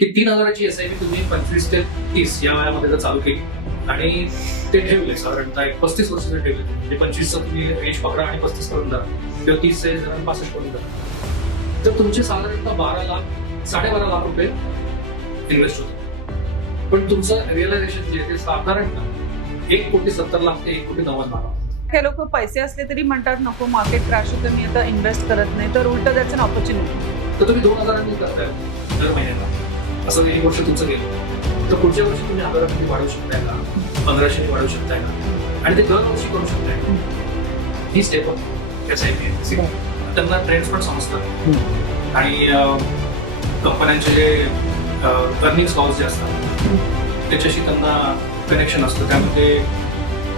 की 3,000ची SIP तुम्ही 25 ते 30 या वयामध्ये जर चालू केली आणि ते ठेवले साधारणतः एक 35 वर्ष ठेवले म्हणजे 25चा तुम्ही एज पकडा आणि 35 करून द्या किंवा 30 चा एज 65 करून द्या तर तुमचे साधारणतः 12 लाख 12.5 लाख रुपये इन्व्हेस्ट होते. पण तुमचं रिअलायझेशन जे आहे ते साधारणतः 1,70,00,000 ते 1,90,00,000 लाख. काही लोक पैसे असले तरी म्हणतात नको मार्केट क्रॅश होतं मी आता इन्व्हेस्ट करत नाही, तर उलट दॅट्स अन ऑपॉर्च्युनिटी. तर तुम्ही 2,000 करताय दर महिन्याला असं एक वर्ष तुमचं गेलं तर पुढच्या वर्षी तुम्ही 1,000 वाढवू शकताय का, 1,500 वाढवू शकताय का आणि ते दरवर्षी करू शकताय. ही स्टेप SIP त्यांना ट्रेंड्स पण समजतात आणि कंपन्यांचे जे अर्निंग कॉल्स जे असतात त्याच्याशी त्यांना कनेक्शन असतं. त्यामध्ये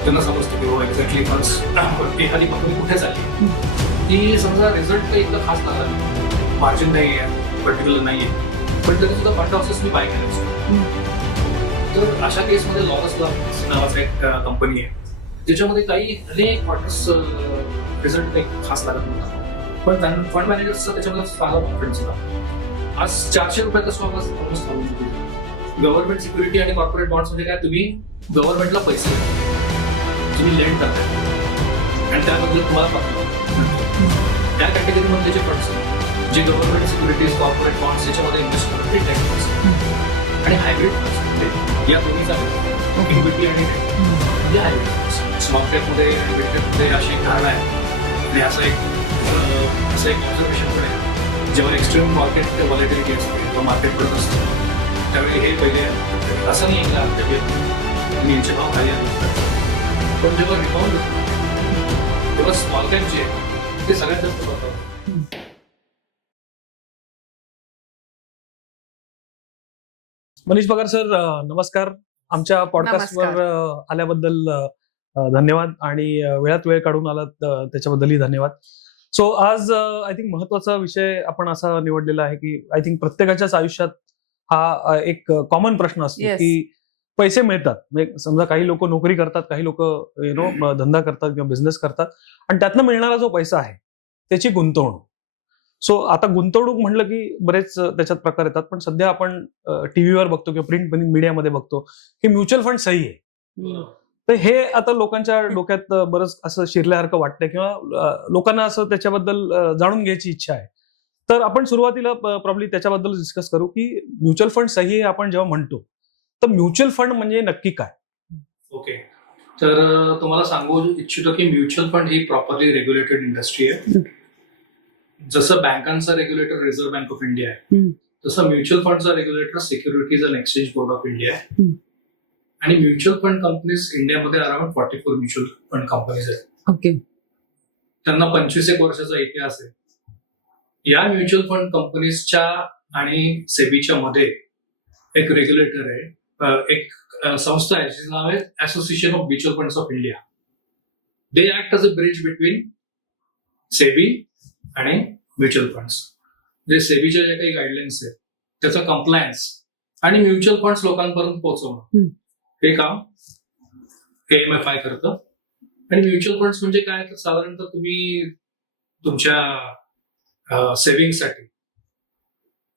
त्यांना समजतं की बाबा एक्झॅक्टली फंड्स एखादी कंपनी कुठे चालली ती समजा रिझल्ट एकदा खास लागला मार्जिन नाही आहे पर्टिक्युलर नाही आहे पण तरी सुद्धा फंड हाऊसेस मी बाय केले असतो. तर अशा केसमध्ये लॉरस नावाचा एक कंपनी आहे ज्याच्यामध्ये काही अनेक क्वार्टर्स रिझल्ट काही खास लागत नव्हता पण फंड मॅनेजर्सचा त्याच्यामध्ये फार कॉन्फिडन्स होता. आज 400 रुपयाचा स्टॉक ऑलमोस्ट थांबून शकतो. गव्हर्नमेंट सिक्युरिटी आणि कॉर्पोरेट बॉन्ड्स मध्ये काय तुम्ही गव्हर्नमेंटला पैसे तुम्ही लेंड करताय आणि त्याबद्दल तुम्हाला पकडतो त्या कॅटेगरीमधले जे फंड्स जे गव्हर्नमेंट सिक्युरिटीज कॉर्पोरेट बॉन्ड्स याच्यामध्ये इन्व्हेस्ट करतात ते डेट फंड्स आणि हायब्रिड फंड्स या दोन्हीचा इक्विटी आणि डेट म्हणजे हायब्रिड फंड्स. स्मॉल कॅपमध्ये आणि मिड कॅपमध्ये अशी एक धारणा आहे आणि असं एक ऑब्झर्वेशन पण आहे जेव्हा एक्स्ट्रीम मार्केट व्हॉलेटिलिटी असते किंवा मार्केट पडत असतं त्यावेळी हे पहिले असं नाही ऐकलं आमच्या यांचे भाव खाली आले पण जेव्हा रिबाउंड होतो तेव्हा स्मॉल कॅप जे आहे ते सगळ्यात जास्त बघतात. मनीष पगार सर नमस्कार. आमच्या पॉडकास्टवर आल्याबद्दल धन्यवाद आणि वेळात वेळ काढून आलात त्याच्याबद्दलही धन्यवाद. सो आज आय थिंक महत्वाचा विषय आपण असा निवडलेला आहे की आय थिंक प्रत्येकाच्याच आयुष्यात हा एक कॉमन प्रश्न असतो की पैसे मिळतात म्हणजे समजा काही लोक नोकरी करतात काही लोक धंदा करतात किंवा बिझनेस करतात आणि त्यातनं मिळणारा जो पैसा आहे त्याची गुंतवणूक. सो आता गुंतवणूक म्हणलं की बरेच त्याच्यात प्रकार येतात पण सध्या आपण टीव्हीवर बघतो किंवा प्रिंट मीडियामध्ये बघतो की म्युच्युअल फंड सही आहे. तर हे आता लोकांच्या डोक्यात बरंच असं शिरल्यासारखं वाटतंय किंवा लोकांना असं त्याच्याबद्दल जाणून घ्यायची इच्छा आहे. तर आपण सुरुवातीला प्रॉब्ली त्याच्याबद्दल डिस्कस करू की म्युच्युअल फंड सही आहे आपण जेव्हा म्हणतो तर म्युच्युअल फंड म्हणजे नक्की काय. ओके तर तुम्हाला सांगू इच्छितो की म्युच्युअल फंड ही प्रॉपरली रेग्युलेटेड इंडस्ट्री आहे. जसं बँकांचा regulator reserve bank of India आहे तसं म्युच्युअल फंडचा regulator securities and exchange board of India आहे. आणि म्युच्युअल फंड कंपनीज इंडियामध्ये अराउंड 44 म्युच्युअल फंड कंपनीज आहेत. ओके त्यांना 25 वर्षाचा इतिहास आहे. या म्युच्युअल फंड कंपनीजच्या आणि सेबीच्या मध्ये एक रेग्युलेटर आहे एक संस्था आहे जिचं नाव आहे association of mutual funds of India. They act as a bridge between SEBI आणि म्युच्युअल फंड्स. जे सेबीच्या ज्या काही गाईडलाईन्स आहेत त्याचा कम्प्लायन्स आणि म्युच्युअल फंड्स लोकांपर्यंत पोहोचवणं हे काम KMFI करतं. आणि म्युच्युअल फंड्स म्हणजे काय तर साधारणतः तुम्ही तुमच्या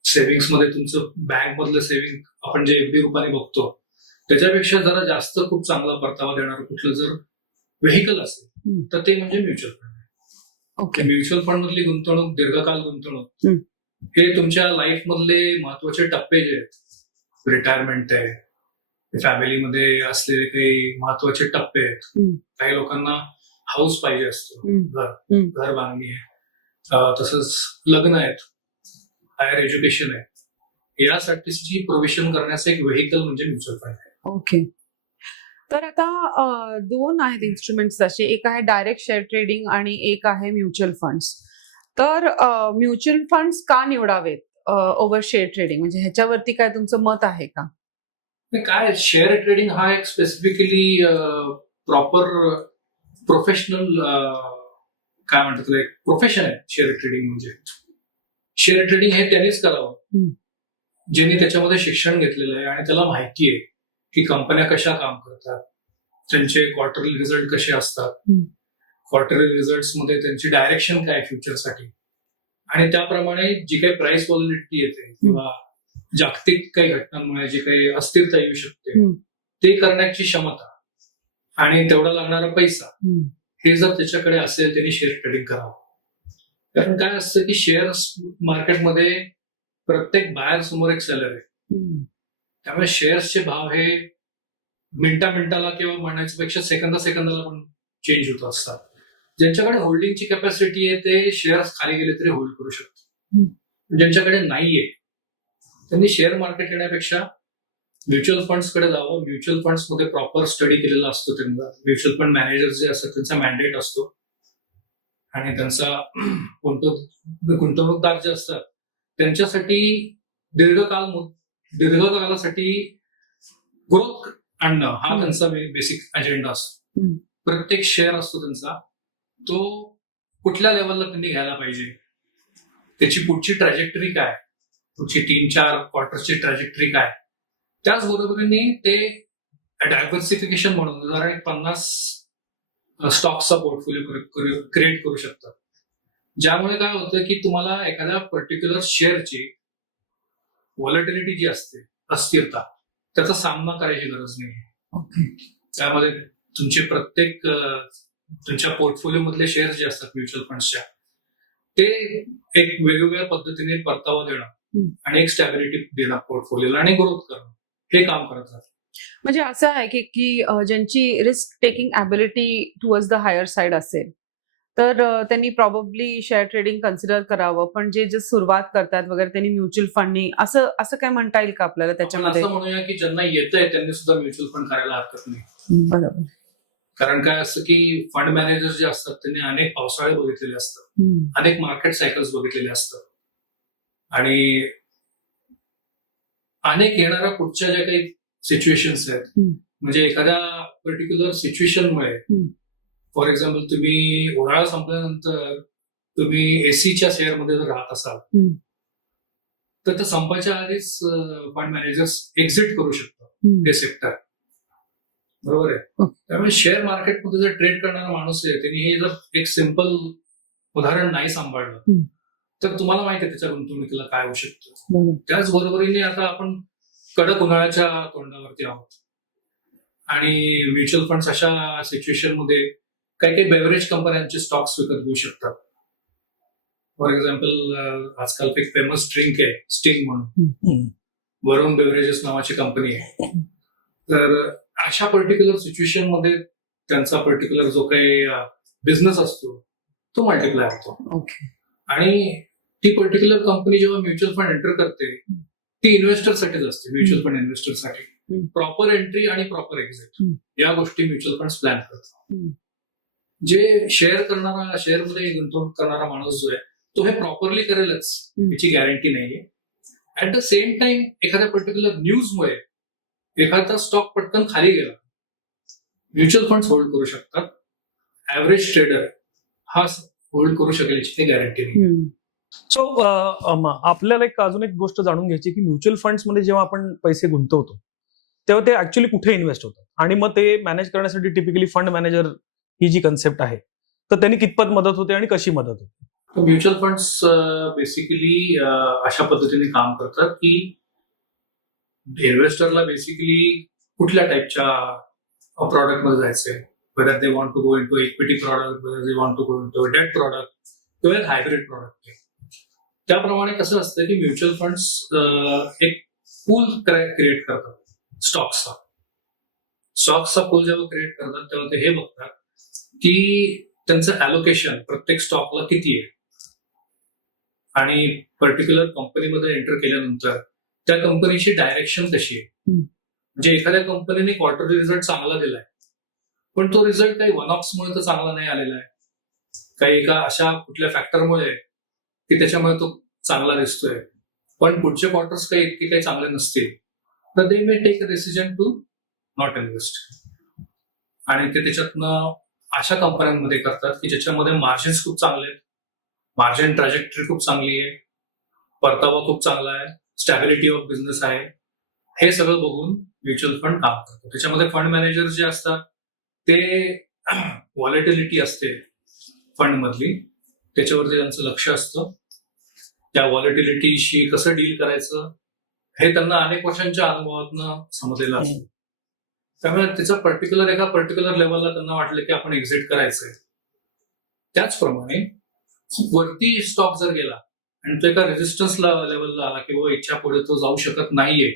सेव्हिंग्स मध्ये तुमचं बँक मधलं सेव्हिंग आपण जे FD रूपाने बघतो त्याच्यापेक्षा जरा जास्त खूप चांगला परतावा देणारं कुठलं जर व्हेकल असेल तर ते म्हणजे mutual fund. Okay mutual fund मधली गुंतवणूक दीर्घकाल गुंतवणूक हे तुमच्या लाईफ मधले महत्वाचे टप्पे जे आहेत रिटायरमेंट आहे फॅमिलीमध्ये असलेले काही महत्वाचे टप्पे आहेत. काही लोकांना हाऊस पाहिजे असतो घर बांधणी आहे तसंच लग्न आहेत हायर एज्युकेशन आहे यासाठीची प्रोव्हिजन करण्याचं एक व्हेकल म्हणजे म्युच्युअल फंड आहे. ओके तर आता दोन आहेत इन्स्ट्रुमेंट्स तसे, एक आहे डायरेक्ट शेअर ट्रेडिंग आणि एक आहे म्युच्युअल फंड्स. तर म्युच्युअल फंड्स का निवडावेत ओव्हर शेअर ट्रेडिंग म्हणजे ह्याच्यावरती काय तुमचं मत आहे का. काय शेअर ट्रेडिंग हा एक स्पेसिफिकली प्रॉपर प्रोफेशनल काय म्हणतात त्याला एक प्रोफेशन आहे. शेअर ट्रेडिंग म्हणजे शेअर ट्रेडिंग हे त्यांनीच करावं ज्यांनी त्याच्यामध्ये शिक्षण घेतलेलं आहे आणि त्याला माहिती आहे की कंपन्या कशा काम करतात त्यांचे क्वार्टरली रिझल्ट कसे असतात क्वार्टरली रिझल्ट मध्ये त्यांची डायरेक्शन काय फ्युचरसाठी आणि त्याप्रमाणे जी काही प्राइस व्हॉलिडिटी येते किंवा जागतिक काही घटनांमुळे जे काही अस्थिरता येऊ शकते हम्म. ते करण्याची क्षमता आणि तेवढा लागणारा पैसा हे जर त्याच्याकडे असेल त्यांनी शेअर ट्रेडिंग करावं. कारण काय असतं की शेअर मार्केटमध्ये प्रत्येक बायर समोर एक सेलर आहे. त्यामुळे शेअर्सचे भाव हे मिनिटाला किंवा म्हणायच्या पेक्षा सेकंदाला पण चेंज होत असतात. ज्यांच्याकडे होल्डिंगची कॅपॅसिटी आहे ते शेअर्स खाली गेले तरी होल्ड करू शकतात. ज्यांच्याकडे नाहीये त्यांनी शेअर मार्केट येण्यापेक्षा म्युच्युअल फंड्स कडे जावं. म्युच्युअल फंड्स मध्ये प्रॉपर स्टडी केलेला असतो त्यांचा. म्युच्युअल फंड मॅनेजर जे असतात त्यांचा मॅन्डेट असतो आणि त्यांचा गुंतवणूकदार जे असतात त्यांच्यासाठी दीर्घकालासाठी ग्रोथ आणणं हा त्यांचा बेसिक अजेंडा असतो. प्रत्येक शेअर असतो त्यांचा तो कुठल्या लेवलला त्यांनी घ्यायला पाहिजे, त्याची पुढची ट्रॅजेक्टरी काय, पुढची 3-4 क्वार्टरची ट्रॅजेक्टरी काय. त्याचबरोबरीने ते डायव्हर्सिफिकेशन म्हणून उदाहरण 50 स्टॉक्सचा पोर्टफोलिओ क्रिएट करू शकतात. ज्यामुळे काय होतं की तुम्हाला एखाद्या पर्टिक्युलर शेअरची व्हॉलॅटिलिटी जी असते, अस्थिरता, त्याचा सामना करायची गरज नाही. त्यामध्ये तुमचे प्रत्येक तुमच्या पोर्टफोलिओ मधले शेअर जे असतात म्युच्युअल फंड्सच्या ते एक वेगवेगळ्या पद्धतीने परतावा देणं आणि एक स्टॅबिलिटी देणं पोर्टफोलिओला आणि ग्रोथ करणं हे काम करत राहतात. म्हणजे असं आहे की ज्यांची risk taking ability towards the higher side असेल तर त्यांनी प्रॉबेबली शेअर ट्रेडिंग कन्सिडर करावं. पण जे सुरुवात करतात वगैरे त्यांनी म्युच्युअल फंडनी असं काय म्हणता येईल का आपल्याला त्याच्यामध्ये? असं म्हणूया की ज्यांना येतंय त्यांनी सुद्धा म्युच्युअल फंड करायला हरकत नाही. बरोबर. कारण काय असतं की फंड मॅनेजर जे असतात त्यांनी अनेक पावसाळे बघितलेले असतात, अनेक मार्केट सायकल्स बघितलेले असतात आणि अनेक येणाऱ्या पुढच्या ज्या काही सिच्युएशन्स आहेत, म्हणजे एखाद्या पर्टिक्युलर सिच्युएशनमुळे फॉर एक्झाम्पल तुम्ही उन्हाळा संपल्यानंतर तुम्ही एसीच्या शेअरमध्ये जर राहत असाल तर ते संपायच्या आधीच फंड मॅनेजर्स एक्झिट करू शकतात हे सेक्टर. बरोबर आहे. त्यामुळे शेअर मार्केटमध्ये जर ट्रेड करणारा माणूस आहे त्यांनी हे जर एक सिंपल उदाहरण नाही सांभाळलं तर तुम्हाला माहिती आहे त्याच्या गुंतवणुकीला काय होऊ शकतं. त्याचबरोबरीने आता आपण कडक उन्हाळ्याच्या तोंडावरती आहोत आणि म्युच्युअल फंड्स अशा सिच्युएशनमध्ये काही बेव्हरेज कंपन्यांचे स्टॉक्स विकत घेऊ शकतात. फॉर एक्झाम्पल आजकाल एक फेमस ड्रिंक आहे स्टिंग म्हणून, वरुण बेव्हरेजेस नावाची कंपनी आहे. तर अशा पर्टिक्युलर सिच्युएशन मध्ये त्यांचा पर्टिक्युलर जो काही बिझनेस असतो तो मल्टिप्लाय होतो. आणि ती पर्टिक्युलर कंपनी जेव्हा म्युच्युअल फंड एंटर करते ती इन्व्हेस्टरसाठीच असते. म्युच्युअल फंड इन्व्हेस्टरसाठी प्रॉपर एंट्री आणि प्रॉपर एक्झिट या गोष्टी म्युच्युअल फंड प्लॅन करतात. जे शेअरमध्ये गुंतवणूक करणारा माणूस जो आहे तो हे प्रॉपरली करेलच याची गॅरंटी नाहीये. ऍट द सेम टाइम एखाद्या पर्टिक्युलर न्यूजमुळे एखादा स्टॉक पटकन खाली गेला, म्युच्युअल फंड होल्ड करू शकतात. ऍव्हरेज ट्रेडर हा होल्ड करू शकेल याची काही गॅरंटी नाही. सो आपल्याला अजून एक गोष्ट जाणून घ्यायची की म्युच्युअल फंड्समध्ये जेव्हा आपण पैसे गुंतवतो तेव्हा ते ऍक्च्युअली कुठे इन्व्हेस्ट होतात आणि मग ते मॅनेज करण्यासाठी टिपिकली फंड मॅनेजर ही जी कन्सेप्ट आहे तर त्यांनी कितपत मदत होते आणि कशी मदत होते? म्युच्युअल फंड्स बेसिकली अशा पद्धतीने काम करतात की इन्व्हेस्टरला बेसिकली कुठल्या टाईपच्या प्रॉडक्टमध्ये जायचंय, whether they want to go into equity product, whether they want to go into debt product किंवा एक हायब्रिड प्रॉडक्ट आहे. त्याप्रमाणे कसं असतं की म्युच्युअल फंड्स एक पूल क्रिएट करतात स्टॉक्सचा पूल जेव्हा क्रिएट करतात तेव्हा ते हे बघतात की त्यांचं ॲलोकेशन प्रत्येक स्टॉकला किती आहे आणि पर्टिक्युलर कंपनीमध्ये एंटर केल्यानंतर त्या कंपनीची डायरेक्शन कशी आहे. म्हणजे एखाद्या कंपनीने क्वार्टरली रिझल्ट चांगला दिलाय पण तो रिझल्ट काही वन ऑफ्समुळे तर चांगला नाही आलेला आहे, काही एका अशा कुठल्या फॅक्टरमुळे की त्याच्यामुळे तो चांगला दिसतोय, पण पुढचे क्वार्टर्स काही इतके काही चांगले नसतील तर they may take a decision to not invest. आणि ते त्याच्यातनं अशा कंपन्यांमध्ये करतात की ज्याच्यामध्ये मार्जिन्स खूप चांगले आहेत, मार्जिन ट्रॅजेक्टरी खूप चांगली आहे, परतावा खूप चांगला आहे, स्टॅबिलिटी ऑफ बिझनेस आहे. हे सगळं बघून म्युच्युअल फंड काम करतो. त्याच्यामध्ये फंड मॅनेजर जे असतात ते व्हॉलेटिलिटी असते फंड मधली त्याच्यावरती त्यांचं लक्ष असतं. त्या व्हॉलेटिलिटीशी कसं डील करायचं हे त्यांना अनेक वर्षांच्या अनुभवातनं समजलेलं असतं. त्यामुळे त्याचं एका पर्टिक्युलर लेवलला त्यांना वाटलं की आपण एक्झिट करायचंय. त्याचप्रमाणे वरती स्टॉक जर गेला आणि तो एका रेजिस्टन्स लेवलला आला की बाबा इच्छा पुढे तो जाऊ शकत नाहीये,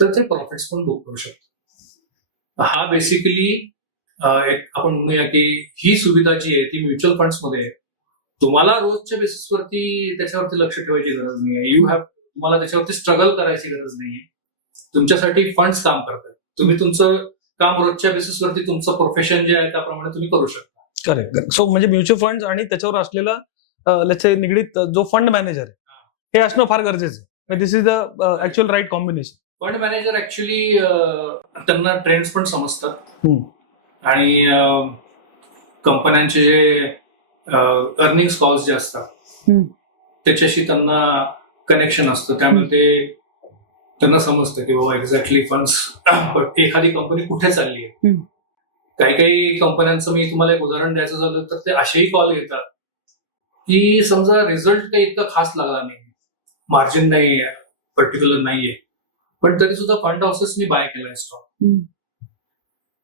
तर ते प्रॉफिट्स पण बुक करू शकतो. हा बेसिकली आपण म्हणूया की ही सुविधा जी आहे ती म्युच्युअल फंड्समध्ये आहे. तुम्हाला रोजच्या बेसिसवरती त्याच्यावरती लक्ष ठेवायची गरज नाहीये. तुम्हाला त्याच्यावरती स्ट्रगल करायची गरज नाहीये. तुमच्यासाठी फंड्स काम करतात. तुम्ही तुमचं काम रोजच्या बेसिसवरती तुमचं प्रोफेशन जे आहे त्याप्रमाणे तुम्ही करू शकता. करेक्ट. सो म्हणजे म्युच्युअल फंड आणि त्याच्यावर असलेला निगडीत जो फंड मॅनेजर आहे हे असणं फार गरजेचं आहे. This is the actual right combination. Fund manager actually त्यांना ट्रेंड्स पण समजतात आणि कंपन्यांचे जे अर्निंग कॉल्स जे असतात त्याच्याशी त्यांना कनेक्शन असतं. त्यामुळे त्यांना समजतं की बाबा एक्झॅक्टली फंड्स एखादी कंपनी कुठे चालली आहे. काही कंपन्यांचं मी तुम्हाला एक उदाहरण द्यायचं झालं तर ते असेही कॉल घेतात की समजा रिझल्ट काही इतका खास लागला नाही, मार्जिन नाही पर्टिक्युलर नाहीये, पण तरी सुद्धा फंड हाऊसेसनी बाय केलाय स्टॉक.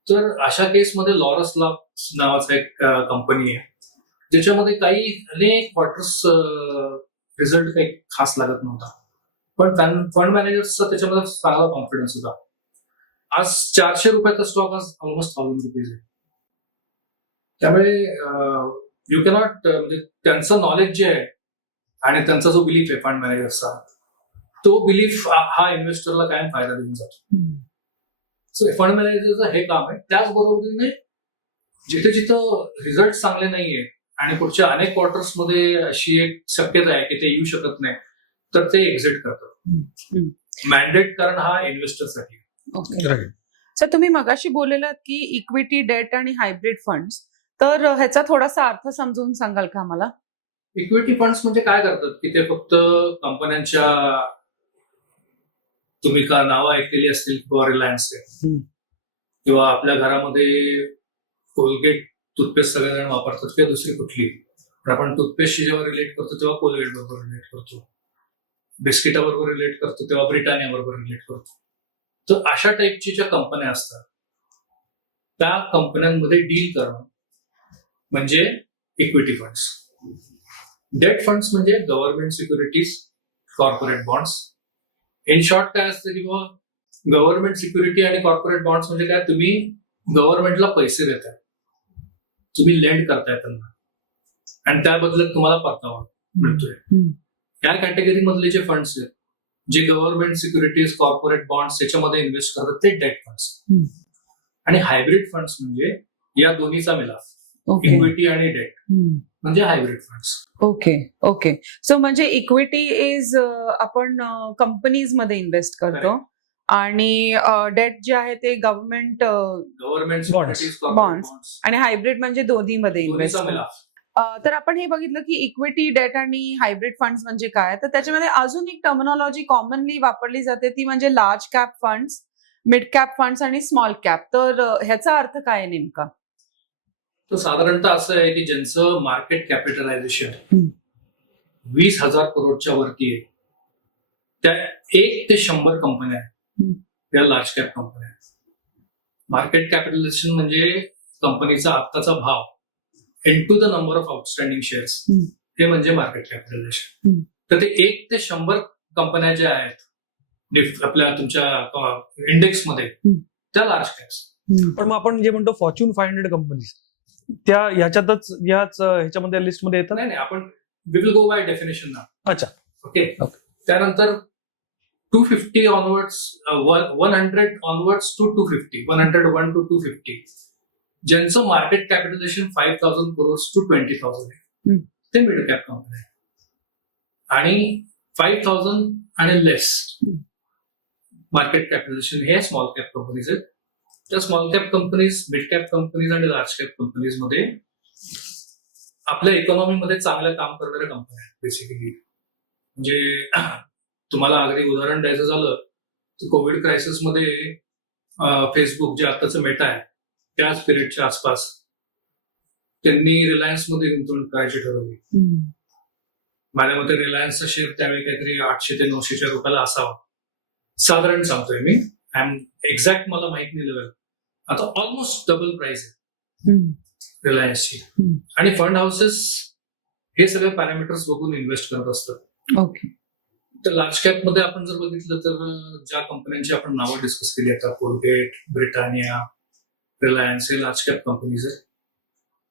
तर अशा केसमध्ये लॉरस लॅब्स नावाचा एक कंपनी आहे ज्याच्यामध्ये अनेक क्वार्टर्स रिझल्ट काही खास लागत नव्हता, पण फंड मॅनेजर्सचा त्याच्यामध्ये चांगला कॉन्फिडन्स होता. आज ₹400 स्टॉक आज ऑलमोस्ट ₹1000 आहे. त्यामुळे यू कॅनॉट म्हणजे त्यांचं नॉलेज जे आहे आणि त्यांचा जो बिलीफ आहे फंड मॅनेजर्सचा, तो बिलीफ हा इन्व्हेस्टरला कायम फायदा देऊन जातो. सो फंड मॅनेजरचं हे काम आहे. त्याचबरोबरीने जिथे जिथं रिझल्ट चांगले नाहीये आणि पुढच्या अनेक क्वार्टर्समध्ये अशी एक शक्यता आहे की ते येऊ शकत नाही, तर ते एक्झिट करतात. मॅन्डेट कारण हा इन्व्हेस्टरसाठी. सर, तुम्ही मगाशी बोललेलात की इक्विटी, डेट आणि हायब्रिड फंड्स, तर ह्याचा थोडासा अर्थ समजून सांगाल का मला? इक्विटी फंड्स म्हणजे काय करतात की ते फक्त कंपन्यांच्या, तुम्ही का नावं ऐकलेली असतील किंवा रिलायन्स किंवा आपल्या घरामध्ये कोलगेट टूथपेस्ट सगळेजण वापरतात किंवा दुसरी कुठली, पण आपण टूथपेस्टशी जेव्हा रिलेट करतो तेव्हा कोलगेट बरोबर रिलेट करतो, बिस्किटाबरोबर रिलेट करतो तेव्हा ब्रिटानिया बरोबर रिलेट करतो. तर अशा टाईपची ज्या कंपन्या असतात त्या कंपन्यांमध्ये डील करणं म्हणजे इक्विटी फंड्स. डेट फंड्स म्हणजे government securities, corporate bonds. In short काय असतं की बाबा गव्हर्नमेंट सिक्युरिटी आणि कॉर्पोरेट बॉन्ड्स म्हणजे काय, तुम्ही गव्हर्नमेंटला पैसे देताय, तुम्ही लेंड करताय त्यांना आणि त्या बदल्यात तुम्हाला परतावा मिळतोय. या कॅटेगरी मधले जे फंड्स आहेत जे गव्हर्नमेंट सिक्युरिटीज, कॉर्पोरेट बॉन्ड्स याच्यामध्ये इन्व्हेस्ट करतात ते डेट फंड्स. आणि हायब्रिड फंड्स म्हणजे या दोन्हीचा मिलाफ, इक्विटी आणि डेट म्हणजे हायब्रिड फंड्स. ओके. सो म्हणजे इक्विटी इज आपण कंपनीज मध्ये इन्व्हेस्ट करतो आणि डेट जे आहे ते गव्हर्नमेंट बॉन्ड्स आणि हायब्रिड म्हणजे दोन्हीमध्ये इन्व्हेस्ट करतो. तर आपण हे बघितलं की इक्विटी, डेट आणि हायब्रिड फंड्स म्हणजे काय, तर त्याच्यामध्ये अजून एक टर्मिनॉलॉजी कॉमनली वापरली जाते ती म्हणजे large cap funds, mid cap funds आणि स्मॉल कॅप. तर ह्याचा अर्थ काय आहे नेमका? तर साधारणतः असं आहे की ज्यांचं मार्केट कॅपिटलायझेशन 20,000 करोडच्या वरती आहे त्या 1 ते 100 कंपन्या आहेत त्या लार्ज कॅप कंपन्या आहेत. मार्केट कॅपिटलायझेशन म्हणजे कंपनीचा आत्ताचा भाव into the number of outstanding shares, हे म्हणजे मार्केट कॅपिटलायझेशन. तर ते 1 ते 100 कंपन्या ज्या आहेत आपल्या तुमच्या इंडेक्समध्ये त्या लार्ज कॅप्स. पण मग आपण जे म्हणतो फॉर्च्यून 500 कंपनीज त्या याच्यातच याच ह्याच्यामध्ये लिस्टमध्ये येतात? नाही, आपण we will go by definition ना. अच्छा, ओके. त्यानंतर 250 ऑनवर्ड्स, 100 ऑनवर्ड्स टू 250, 101 टू 250 ज्यांचं मार्केट कॅपिटलायझेशन 5,000 करोड्स टू 20,000 आहे ते मिड कॅप कंपनी आहे. आणि 5,000 आणि लेस मार्केट कॅपिटलायझेशन हे स्मॉल कॅप कंपनीज आहेत. त्या small cap companies, mid cap companies आणि लार्ज कॅप कंपनीज मध्ये आपल्या इकॉनॉमीमध्ये चांगलं काम करणाऱ्या कंपन्या आहेत बेसिकली. म्हणजे तुम्हाला अगदी उदाहरण द्यायचं झालं तर कोविड क्रायसिसमध्ये फेसबुक जे आताचं मेटा आहे त्याच पिरियडच्या आसपास त्यांनी रिलायन्समध्ये गुंतवणूक करायची ठरवली. माझ्या मते रिलायन्सचा शेअर त्यावेळी काहीतरी 800 ते 900 रुपयाला असावा साधारण सांगतोय मी. एक्झॅक्ट मला माहित नाही लेवल. आता ऑलमोस्ट डबल प्राइस आहे रिलायन्सची. आणि फंड हाऊसेस हे सगळे पॅरामीटर्स बघून इन्व्हेस्ट करत असतात. ओके. तर लार्ज कॅप मध्ये आपण जर बघितलं तर ज्या कंपन्यांची आपण नावं डिस्कस केली आता, कोलगेट, ब्रिटानिया, रिलायन्स, हे लार्ज कॅप कंपनीज आहेत.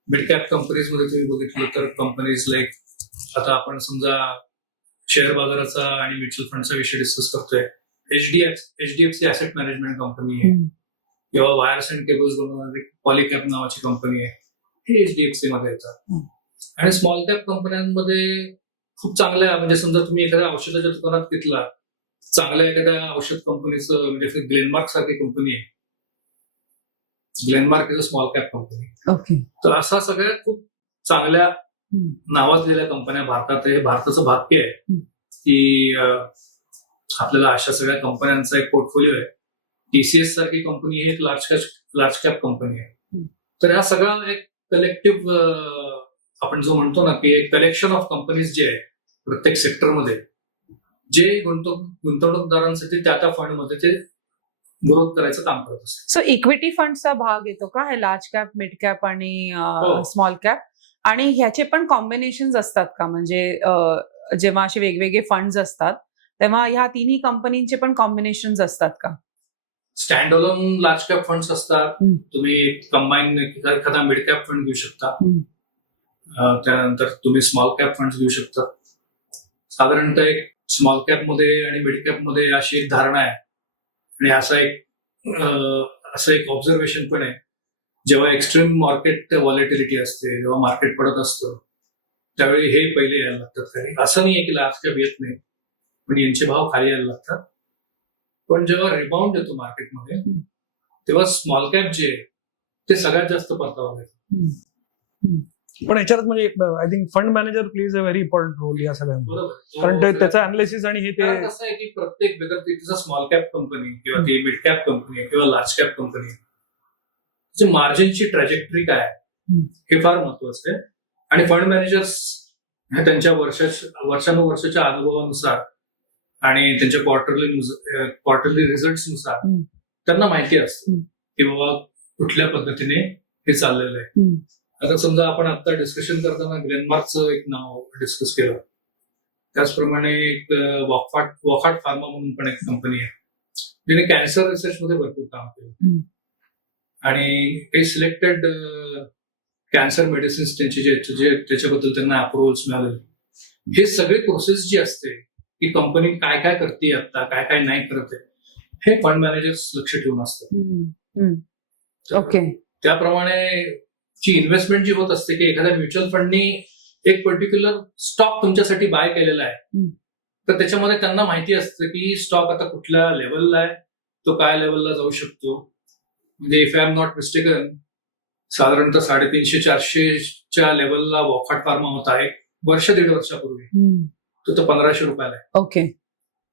मिड कॅप कंपनीज मध्ये तुम्ही बघितलं तर कंपनीज लाईक, आता आपण समजा शेअर बाजाराचा आणि म्युच्युअल फंडचा विषय डिस्कस करतोय, एचडीएफसी ऍसेट मॅनेजमेंट कंपनी आहे, किंवा वायर्स अँड केबल्स बनवणारी पॉलिकॅप नावाची कंपनी आहे, हे एचडीएफसी मध्ये येतात. आणि स्मॉल कॅप कंपन्यांमध्ये खूप चांगल्या, म्हणजे समजा तुम्ही एखाद्या औषधाच्या दुकानात घेतला, चांगल्या एखाद्या औषध कंपनीचं, म्हणजे ग्लेनमार्क सारखी कंपनी आहे, Glenmark is a small cap company. Okay. तर असा सगळ्या खूप चांगल्या नावाजलेल्या कंपन्या भारतात, हे भारताचं भाग्य आहे की आपल्याला अशा सगळ्या कंपन्यांचा एक पोर्टफोलिओ आहे. टीसीएस सारखी कंपनी ही एक लार्ज कॅप कंपनी आहे. तर हा सगळा एक कलेक्टिव्ह, आपण जो म्हणतो ना की एक कलेक्शन ऑफ कंपनीज जे आहे प्रत्येक सेक्टरमध्ये, जे गुंतवणूकदारांसाठी त्या फंडमध्ये ते ग्रोथ करायचं काम करत असतात. सो इक्विटी फंडचा भाग येतो का हे लार्ज कॅप, मिड कॅप आणि हो. Small cap? आणि ह्याचे पण कॉम्बिनेशन असतात का? म्हणजे जेव्हा असे वेगवेगळे फंड्स असतात तेव्हा ह्या तिन्ही कंपनीचे पण कॉम्बिनेशन असतात का? Stand alone large cap funds असतात. तुम्ही कंबाईन एखादा मिड कॅप फंड घेऊ शकता. त्यानंतर तुम्ही स्मॉल कॅप फंड घेऊ शकता. साधारणतः एक स्मॉल कॅप मध्ये आणि मिड कॅप मध्ये अशी एक धारणा आहे, आणि असं एक ऑब्झर्वेशन पण आहे, जेव्हा एक्स्ट्रीम मार्केट व्हॉलेटिलिटी असते, जेव्हा मार्केट पडत असतं, त्यावेळी हे पहिले यायला लागतात खाली. असं नाहीये की लार्ज कॅप येत नाही, पण यांचे भाव खाली यायला लागतात. पण जेव्हा रिबाउंड येतो मार्केटमध्ये, तेव्हा स्मॉल कॅप जे आहे ते सगळ्यात जास्त परतावा देतात. पण याच्यात म्हणजे I think fund manager plays a very important role या सगळ्यांमध्ये, बरोबर. कारण त्याचं अनालिसिस आणि हे ते कसं आहे की प्रत्येक तिचा स्मॉल कॅप कंपनी किंवा ती मिड कॅप कंपनी किंवा लार्ज कॅप कंपनी, तिची मार्जिनची ट्रॅजेक्टरी काय आहे हे फार महत्वाचं आहे. आणि फंड मॅनेजर्स हे त्यांच्या वर्षानुवर्षाच्या अनुभवानुसार आणि त्यांच्या क्वार्टरली रिझल्ट्सनुसार त्यांना माहिती असतं की बाबा कुठल्या पद्धतीने हे चाललेलं आहे. आता समजा आपण आता डिस्कशन करताना ग्लेनमार्कचं एक नाव डिस्कस केलं, त्याचप्रमाणे एक वॉकहार्ट फार्मा म्हणून पण एक कंपनी आहे, जिने कॅन्सर रिसर्च मध्ये भरपूर काम केलं, आणि काही सिलेक्टेड कॅन्सर मेडिसिन्स त्यांचे त्याच्याबद्दल त्यांना अप्रुव्हल्स मिळाले. हे सगळे प्रोसेस जी असते की कंपनी काय काय करते, आता काय काय नाही करते, हे फंड मॅनेजर्स लक्ष ठेवून असतात. ओके. त्याप्रमाणे ची इन्व्हेस्टमेंट जी होत असते की एखाद्या म्युच्युअल फंडनी एक पर्टिक्युलर स्टॉक तुमच्यासाठी बाय केलेला आहे, तर त्याच्यामध्ये त्यांना माहिती असतं की स्टॉक आता कुठल्या लेवलला आहे, तो काय लेवलला जाऊ शकतो. म्हणजे if I am not mistaken, साधारणतः 350-400च्या लेवलला वॉकहार्ट फार्मा होता आहे दीड वर्षापूर्वी, तो 1500 रुपयाला आहे. Okay.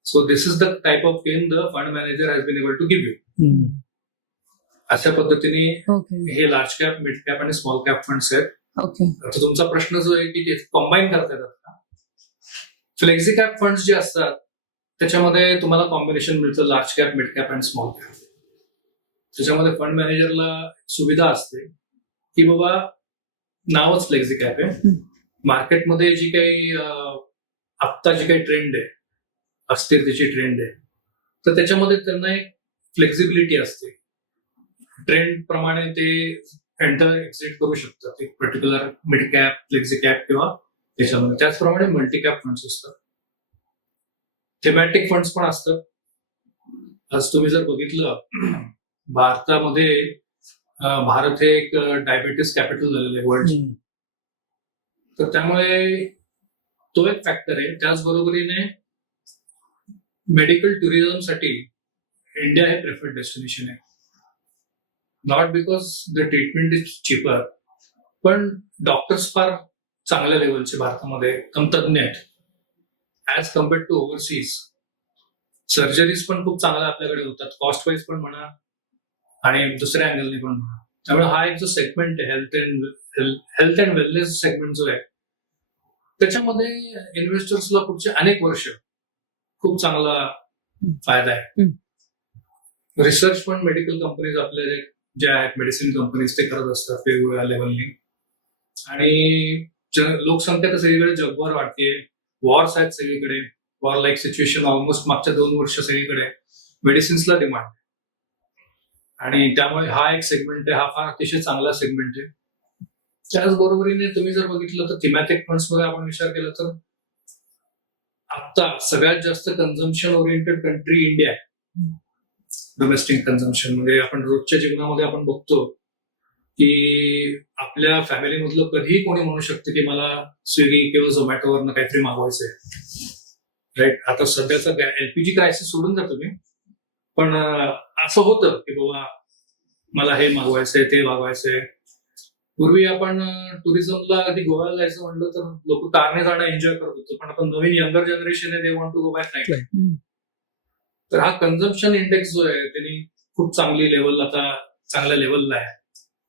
So this is the type of gain the fund manager has been able to give you. अशा पद्धतीने हे लार्ज कॅप, मिड कॅप आणि स्मॉल कॅप फंड्स आहेत. आता तुमचा प्रश्न जो आहे की ते कॉम्बाईन करता येतात का? फ्लेक्झी कॅप फंड्स जे असतात त्याच्यामध्ये तुम्हाला कॉम्बिनेशन मिळतं लार्ज कॅप, मिड कॅप आणि स्मॉल कॅप. त्याच्यामध्ये फंड मॅनेजरला सुविधा असते की बाबा नावच फ्लेक्झी कॅप आहे, मार्केटमध्ये जी काही आत्ता जी काही ट्रेंड आहे, अस्थिरतेची ट्रेंड आहे, तर त्याच्यामध्ये त्यांना एक फ्लेक्झिबिलिटी असते. ट्रेंड प्रमाणे ते एंटर एक्झिट करू शकतात एक particular mid cap, flexi cap किंवा त्याच्यामध्ये. त्याचप्रमाणे मल्टी कॅप फंड्स असतात, थेमॅटिक फंड्स पण असतात. आज तुम्ही जर बघितलं भारतामध्ये, भारत हे एक डायबिटीस कॅपिटल झालेलं आहे वर्ल्ड, तर त्यामुळे तो एक फॅक्टर आहे. त्याचबरोबरीने मेडिकल टुरिझमसाठी इंडिया हे प्रेफर्ड डेस्टिनेशन आहे. Not because the treatment is cheaper, पण डॉक्टर्स फार चांगल्या लेवलचे भारतामध्ये तज्ञ आहेत as compared to overseas. Surgeries पण खूप चांगल्या आपल्याकडे होतात, कॉस्ट वाईज पण म्हणा आणि दुसऱ्या अँगलने पण म्हणा. त्यामुळे हा एक जो सेगमेंट आहे हेल्थ अँड वेलनेस सेगमेंट जो आहे, त्याच्यामध्ये इन्व्हेस्टर्सला पुढचे अनेक वर्ष खूप चांगला फायदा आहे. रिसर्च पण मेडिकल कंपनीज आपल्या ज्या आहेत, मेडिसिन कंपनीज ते करत असतात वेगवेगळ्या लेवलनी. आणि लोकसंख्या तर सगळीकडे जगभर वाढते, वॉर्स आहेत सगळीकडे, वॉर लाईक सिच्युएशन ऑलमोस्ट मागच्या 2 वर्ष सगळीकडे मेडिसिन्सला डिमांड. आणि त्यामुळे हा एक सेगमेंट आहे, हा फार अतिशय चांगला सेगमेंट आहे. त्याचबरोबरीने तुम्ही जर बघितलं तर थीमॅटिक फंड्स मध्ये आपण विचार केला तर आता सगळ्यात जास्त कन्झम्पशन ओरिएंटेड कंट्री इंडिया आहे. डोमेस्टिक कन्झम्पशन म्हणजे आपण रोजच्या जीवनामध्ये आपण बघतो की आपल्या फॅमिलीमधलं कधीही कोणी म्हणू शकतं की मला स्विगी किंवा झोमॅटोवरनं काहीतरी मागवायचंय, राईट. आता सध्याचा एलपीजी क्रायसिस सोडून जा तुम्ही, पण असं होतं की बाबा मला हे मागवायचंय, ते मागवायचंय. पूर्वी आपण टुरिझमला कधी गोव्याला जायचं म्हणलं तर लोक कारने जाणं एन्जॉय करत होतो, पण आता नवीन यंगर जनरेशन आहे, they want to go by flight. तर हा कन्झम्पशन इंडेक्स जो आहे त्यांनी खूप चांगली लेवल, आता चांगल्या लेवलला आहे.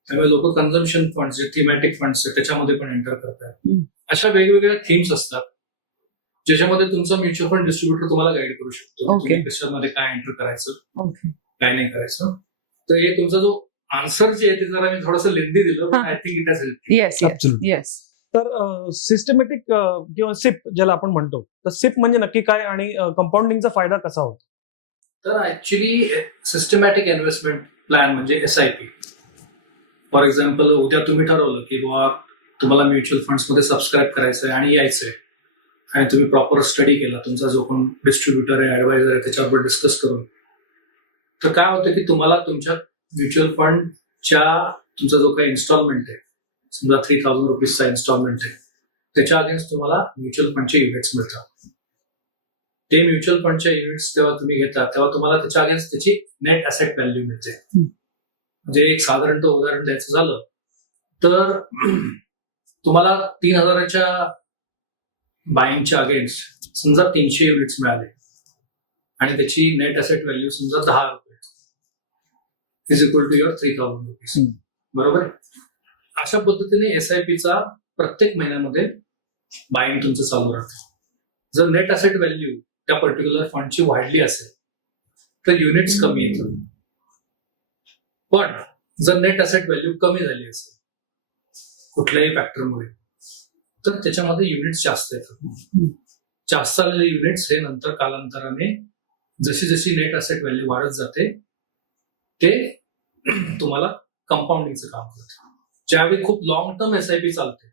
त्यामुळे लोक कन्झम्पशन फंड्स जे थीमॅटिक फंड्स आहेत त्याच्यामध्ये पण एंटर करतात. अशा वेगवेगळ्या थीम्स असतात ज्याच्यामध्ये तुमचा म्युच्युअल फंड डिस्ट्रीब्युटर तुम्हाला गाईड करू शकतो, तुम्ही कशामध्ये काय एंटर करायचं, काय नाही करायचं. तर हे तुमचा जो आन्सर जे आहे ते जरा मी थोडंसं लेंदी दिलं, पण I think it has help. Yes. तर सिस्टमॅटिक किंवा सिप ज्याला आपण म्हणतो, तर सिप म्हणजे नक्की काय आणि कंपाऊंडिंगचा फायदा कसा होतो? तर ऍक्च्युली सिस्टमॅटिक इन्व्हेस्टमेंट प्लॅन म्हणजे SIP. फॉर एक्झाम्पल उद्या तुम्ही ठरवलं की बाबा तुम्हाला म्युच्युअल फंड्स मध्ये सबस्क्राईब करायचंय आणि यायचंय, आणि तुम्ही प्रॉपर स्टडी केला, तुमचा जो कोण डिस्ट्रीब्युटर आहे, ऍडवायझर आहे त्याच्यावर डिस्कस करून, तर काय होतं की तुम्हाला तुमच्या म्युच्युअल फंडच्या तुमचा जो काही इन्स्टॉलमेंट आहे, समजा 3000 रुपीजचा इन्स्टॉलमेंट आहे, त्याच्या अगेन्स्ट तुम्हाला म्युच्युअल फंडचे युनिट्स मिळतात. ते म्युच्युअल फंडच्या युनिट्स जेव्हा तुम्ही घेता तेव्हा तुम्हाला त्याच्या अगेन्स्ट त्याची नेट ऍसेट व्हॅल्यू मिळते. म्हणजे एक साधारणतः उदाहरण द्यायचं झालं तर तुम्हाला 3000च्या बाईंगच्या अगेन्स्ट समजा 300 युनिट्स मिळाले आणि त्याची नेट ऍसेट व्हॅल्यू समजा 10 रुपये is equal to your 3000 rupees. बरोबर. अशा पद्धतीने SIPचा प्रत्येक महिन्यामध्ये बाईंग तुमचं चालू राहतं. जर नेट ऍसेट व्हॅल्यू त्या पर्टिक्युलर फंडची वाढली असेल तर युनिट्स कमी येतात, पण जर नेट ऍसेट व्हॅल्यू कमी झाली असेल कुठल्याही फॅक्टरमुळे तर त्याच्यामध्ये युनिट्स जास्त येतात. जास्त आलेले युनिट्स हे नंतर कालांतराने जशी जशी नेट ऍसेट व्हॅल्यू वाढत जाते ते तुम्हाला कंपाऊंडिंगचं काम करतं. ज्यावेळी खूप लॉंग टर्म SIP चालते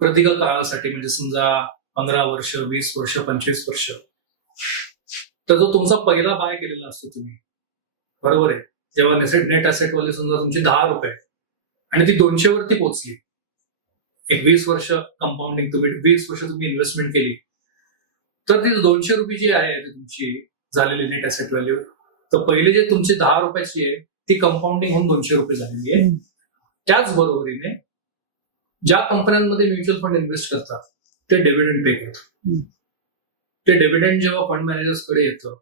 प्रदीर्घ काळासाठी, म्हणजे समजा 15 वर्ष, 20 वर्ष, 25 वर्ष, तर जो तुमचा पहिला बाय केलेला असतो तुम्ही, बरोबर आहे, जेव्हा नेट ऍसेट व्हॅल्यू समजा तुमची 10 रुपये आणि ती 200 वरती पोहोचली, एक 20 वर्ष कंपाऊंडिंग तुम्ही 20 वर्ष तुम्ही इन्व्हेस्टमेंट केली, तर ती 200 रुपये जी आहे तुमची झालेली नेट ऍसेट व्हॅल्यू, तर पहिले जे तुमची 10 रुपयाची आहे ती कंपाऊंडिंग होऊन 200 रुपये झालेली आहे. त्याचबरोबरीने ज्या कंपन्यांमध्ये म्युच्युअल फंड इन्व्हेस्ट करतात ते डिव्हिडंड पे करतात. ते डिव्हिडंड जेव्हा फंड मॅनेजर्सकडे येतं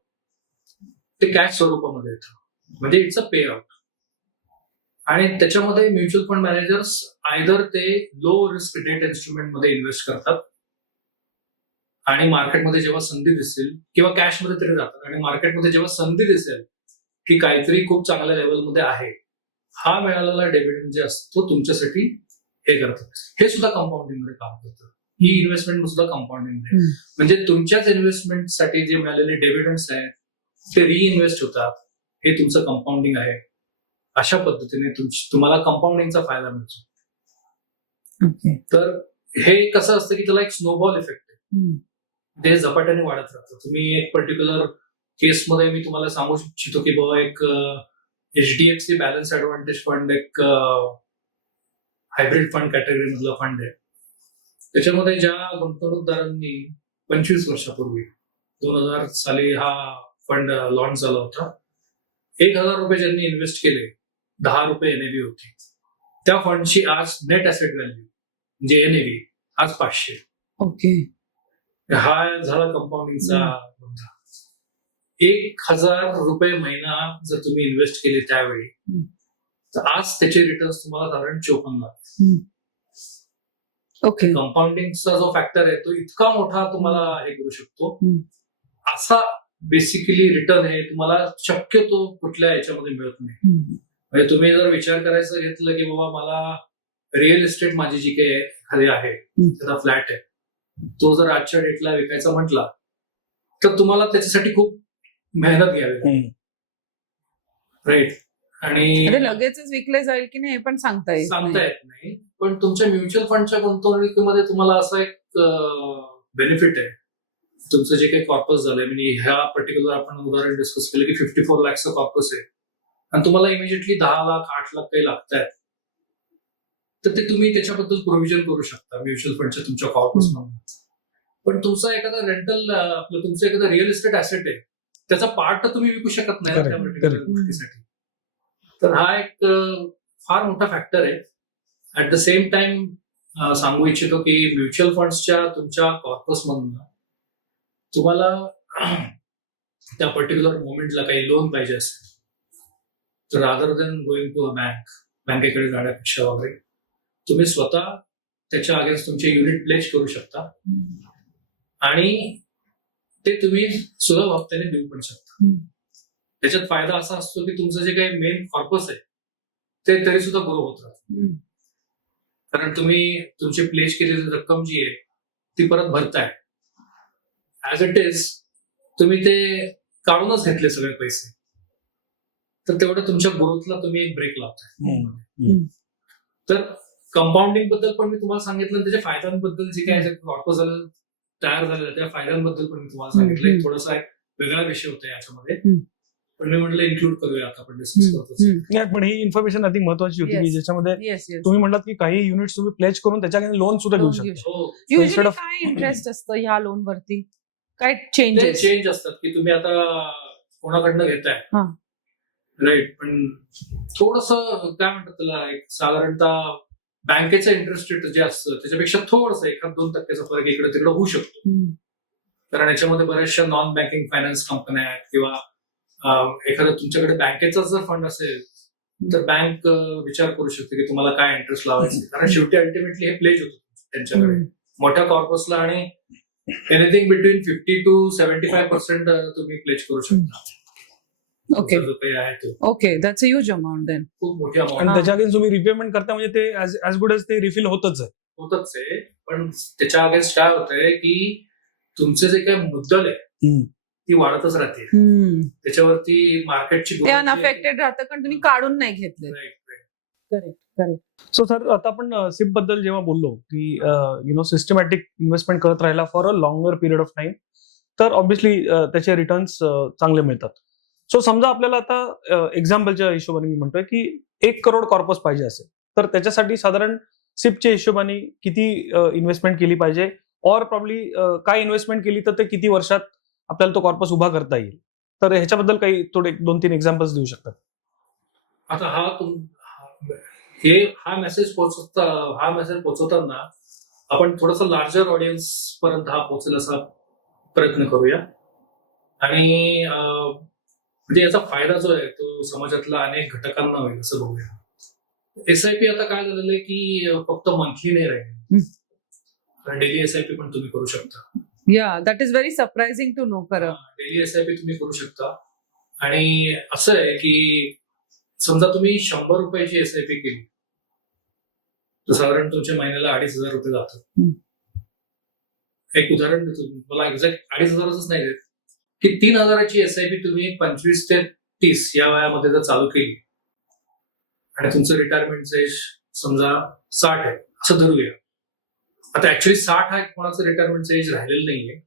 ते कॅश स्वरूपामध्ये येतं, म्हणजे इट्स अ पे आउट. आणि त्याच्यामध्ये म्युच्युअल फंड मॅनेजर्स आयदर ते लो रिस्क डेट इन्स्ट्रुमेंट मध्ये इन्व्हेस्ट करतात आणि मार्केटमध्ये जेव्हा संधी दिसेल किंवा कॅशमध्ये तरी जातात, आणि मार्केटमध्ये जेव्हा संधी दिसेल की काहीतरी खूप चांगल्या लेवलमध्ये आहे, हा मिळालेला डिव्हिडंड जे असतो तुमच्यासाठी हे करतात. हे सुद्धा कंपाऊंडिंग मध्ये काम करतं. ही इन्व्हेस्टमेंट सुद्धा कंपाऊंडिंग आहे. म्हणजे तुमच्याच इन्व्हेस्टमेंटसाठी जे मिळालेले डिव्हिडंड्स आहेत ते रिइन्व्हेस्ट होतात. हे तुमचं कंपाऊंडिंग आहे. अशा पद्धतीने तुम्हाला कंपाऊंडिंगचा फायदा मिळतो. तर हे कसं असतं की त्याला एक स्नोबॉल इफेक्ट आहे, ते झपाट्याने वाढत राहतं. तुम्ही एक पर्टिक्युलर केसमध्ये मी तुम्हाला सांगू इच्छितो की बाबा एक HDFC बॅलन्स ऍडव्हान्टेज फंड एक हायब्रिड फंड कॅटेगरी मधला फंड आहे. त्याच्यामध्ये ज्या गुंतवणूकदारांनी 25 वर्षापूर्वी 2000 साली हा फंड लॉन्च झाला होता, 1000 रुपये ज्यांनी इन्व्हेस्ट केले, 10 रुपये NAV होती. त्या फंडची आज नेट ऍसेट व्हॅल्यू म्हणजे NAV आज 500. ओके. हा झाला कंपाऊंडिंगचा मुद्दा. 1000 रुपये महिना जर तुम्ही इन्व्हेस्ट केले त्यावेळी, तर आज त्याचे रिटर्न्स तुम्हाला साधारण 54 लाख. ओके. कंपाऊंडिंगचा जो फॅक्टर आहे तो इतका मोठा तुम्हाला हे करू शकतो. असा बेसिकली रिटर्न हे तुम्हाला शक्यतो कुठल्या याच्यामध्ये मिळत नाही. म्हणजे तुम्ही जर विचार करायचं घेतलं की बाबा मला रिअल इस्टेट माझी जी काही एखादी आहे त्याचा फ्लॅट आहे, तो जर आजच्या डेटला विकायचा म्हटला तर तुम्हाला त्याच्यासाठी खूप मेहनत घ्यावी लागेल, राईट. आणि म्हणजे लगेचच विकले जाईल की नाही हे पण सांगता येत सांगता नाही. येत नाही. पण तुमच्या म्युच्युअल फंडच्या गुंतवणुकीमध्ये तुम्हाला असा एक बेनिफिट आहे. तुमचं जे काही कॉर्पस झालंय, म्हणजे ह्या पर्टिक्युलर आपण उदाहरण डिस्कस केलं की 54 लाखचं कॉर्पस आहे आणि तुम्हाला इमिजिएटली 10 लाख 8 लाख काही लागतायत, तर ते तुम्ही त्याच्याबद्दल प्रोव्हिजन करू शकता म्युच्युअल फंडच्या तुमच्या कॉर्पस म्हणून. पण तुमचा एखादा रेंटल आपलं तुमचं एखादा रिअल इस्टेट ऍसेट आहे, त्याचा पार्ट तर तुम्ही विकू शकत नाही Correct, त्या पर्टिक्युलर correct. गोष्टीसाठी. तर हा एक फार मोठा फॅक्टर आहे. ऍट द सेम टाइम सांगू इच्छितो की म्युच्युअल फंड्सच्या तुमच्या कॉर्पस मधून तुम्हाला त्या पर्टिक्युलर मोमेंटला काही लोन पाहिजे असेल तर rather than going to a बँकेकडे जाण्यापेक्षा वगैरे तुम्ही स्वतः त्याच्या अगेन्स्ट तुमचे युनिट प्लेज करू शकता आणि ते तुम्ही सुलभ हप्त्याने देऊ पण शकता. त्याच्यात फायदा असा असतो की तुमचं जे काही मेन कॉर्पस आहे ते तरी सुद्धा ग्रो होत राहतं, कारण तुम्ही तुमची प्लेज केलेली रक्कम जी आहे ती परत भरताय. ऍज इट इज तुम्ही ते काढूनच घेतले सगळे पैसे, तर तेवढं तुमच्या ग्रोथला तुम्ही एक ब्रेक लावताय. तर कंपाऊंडिंग बद्दल पण मी तुम्हाला सांगितलं, त्याच्या फायद्यांबद्दल जे काय कॉर्पस तयार झालेलं त्या फायद्यांबद्दल पण मी तुम्हाला सांगितलं. थोडासा एक वेगळा विषय होता याच्यामध्ये, पण मी म्हटलं इन्क्लूड करूया आता आपण डिस्कस करतो. नाही, पण ही इन्फॉर्मेशन अधिक महत्वाची होती की Yes. ज्याच्यामध्ये येस येस. तुम्ही म्हणलात की काही युनिट्स तुम्ही प्लेज करून त्याच्या लोन सुद्धा घेऊ Loan घेऊ शकता. हो, instead युजली of- काय इंटरेस्ट असतं ह्या लोन वरती, काय ते चेंजेस? चेंज असतात की तुम्ही आता कोणाकडनं घेताय, हा. राईट. पण थोडस काय म्हणतात त्याला, एक साधारणतः बँकेचं इंटरेस्ट रेट जे असतं त्याच्यापेक्षा थोडस 1-2% फरक इकडे तिकडे होऊ शकतो. कारण याच्यामध्ये बऱ्याचशा नॉन बँकिंग फायनान्स कंपन्या आहेत, किंवा एखादं तुमच्याकडे बँकेचा जर फंड असेल तर बँक विचार करू शकते की तुम्हाला काय इंटरेस्ट लावायचे, कारण शेवटी अल्टिमेटली हे प्लेज होतं त्यांच्याकडे मोठ्या कॉर्पसला. आणि एनिथिंग बिटवीन 50 to 75% तुम्ही प्लेज करू शकता. ओके जो काही आहे तो okay, that's a huge amount then. खूप मोठी आणि अमाऊंट त्याच्या अगेन्स्ट तुम्ही रिपेमेंट करता म्हणजे ते ऍज गुड एज ते रिफिल होतच आहे. होतच आहे. पण त्याच्या अगेन्स्ट काय होतंय की तुमचे जे काही मुद्दल आहे ती वाढतच राहते. त्याच्यावरती मार्केटची ते अनअफेक्टेड राहतं कारण तुम्ही काढून नाही घेतले. Correct correct. सो सर, आता आपण सिप बद्दल जेव्हा बोललो की सिस्टमॅटिक इन्व्हेस्टमेंट करत राहिला for a longer period of time, तर ऑब्व्हियसली त्याचे रिटर्न्स चांगले मिळतात. सो समजा आपल्याला आता एक्झाम्पलच्या हिशोबाने मी म्हणतोय की 1 करोड कॉर्पस पाहिजे असेल, तर त्याच्यासाठी साधारण सिपच्या हिशोबाने किती इन्व्हेस्टमेंट केली पाहिजे, ऑर प्रॉब्ली काय इन्व्हेस्टमेंट केली तर ते किती वर्षात आपल्याला तो कॉर्पस उभा करता येईल. तर ह्याच्याबद्दल काही थोडे 2-3 एक्झाम्पल्स देऊ शकतात. आता हा मेसेज पोहोचवताना आपण थोडासा लार्जर ऑडियन्स पर्यंत हा पोहोचेल असा प्रयत्न करूया. आणि म्हणजे याचा फायदा जो आहे तो समाजातल्या अनेक घटकांना होईल असं बघूया. SIP आता काय झालेलं आहे की फक्त मंथली नाही राहील, कारण डेली SIP पण तुम्ही करू शकता. या that is very surprising to know. खरं डेली SIP तुम्ही करू शकता. आणि असं आहे की समजा तुम्ही 100 रुपयाची SIP केली तर साधारण तुमच्या महिन्याला 2,500 रुपये जातात. एक उदाहरण देतो मला, एक्झॅक्ट 2,500च नाही देत की 3,000ची SIP तुम्ही 25 ते 30 या वयामध्ये जर चालू केली आणि तुमचं रिटायरमेंटचं एज समजा 60 आहे असं धरूया. आता ऍक्च्युली 60 हा कोणाचं रिटायरमेंटचं एज राहिलेलं नाहीये,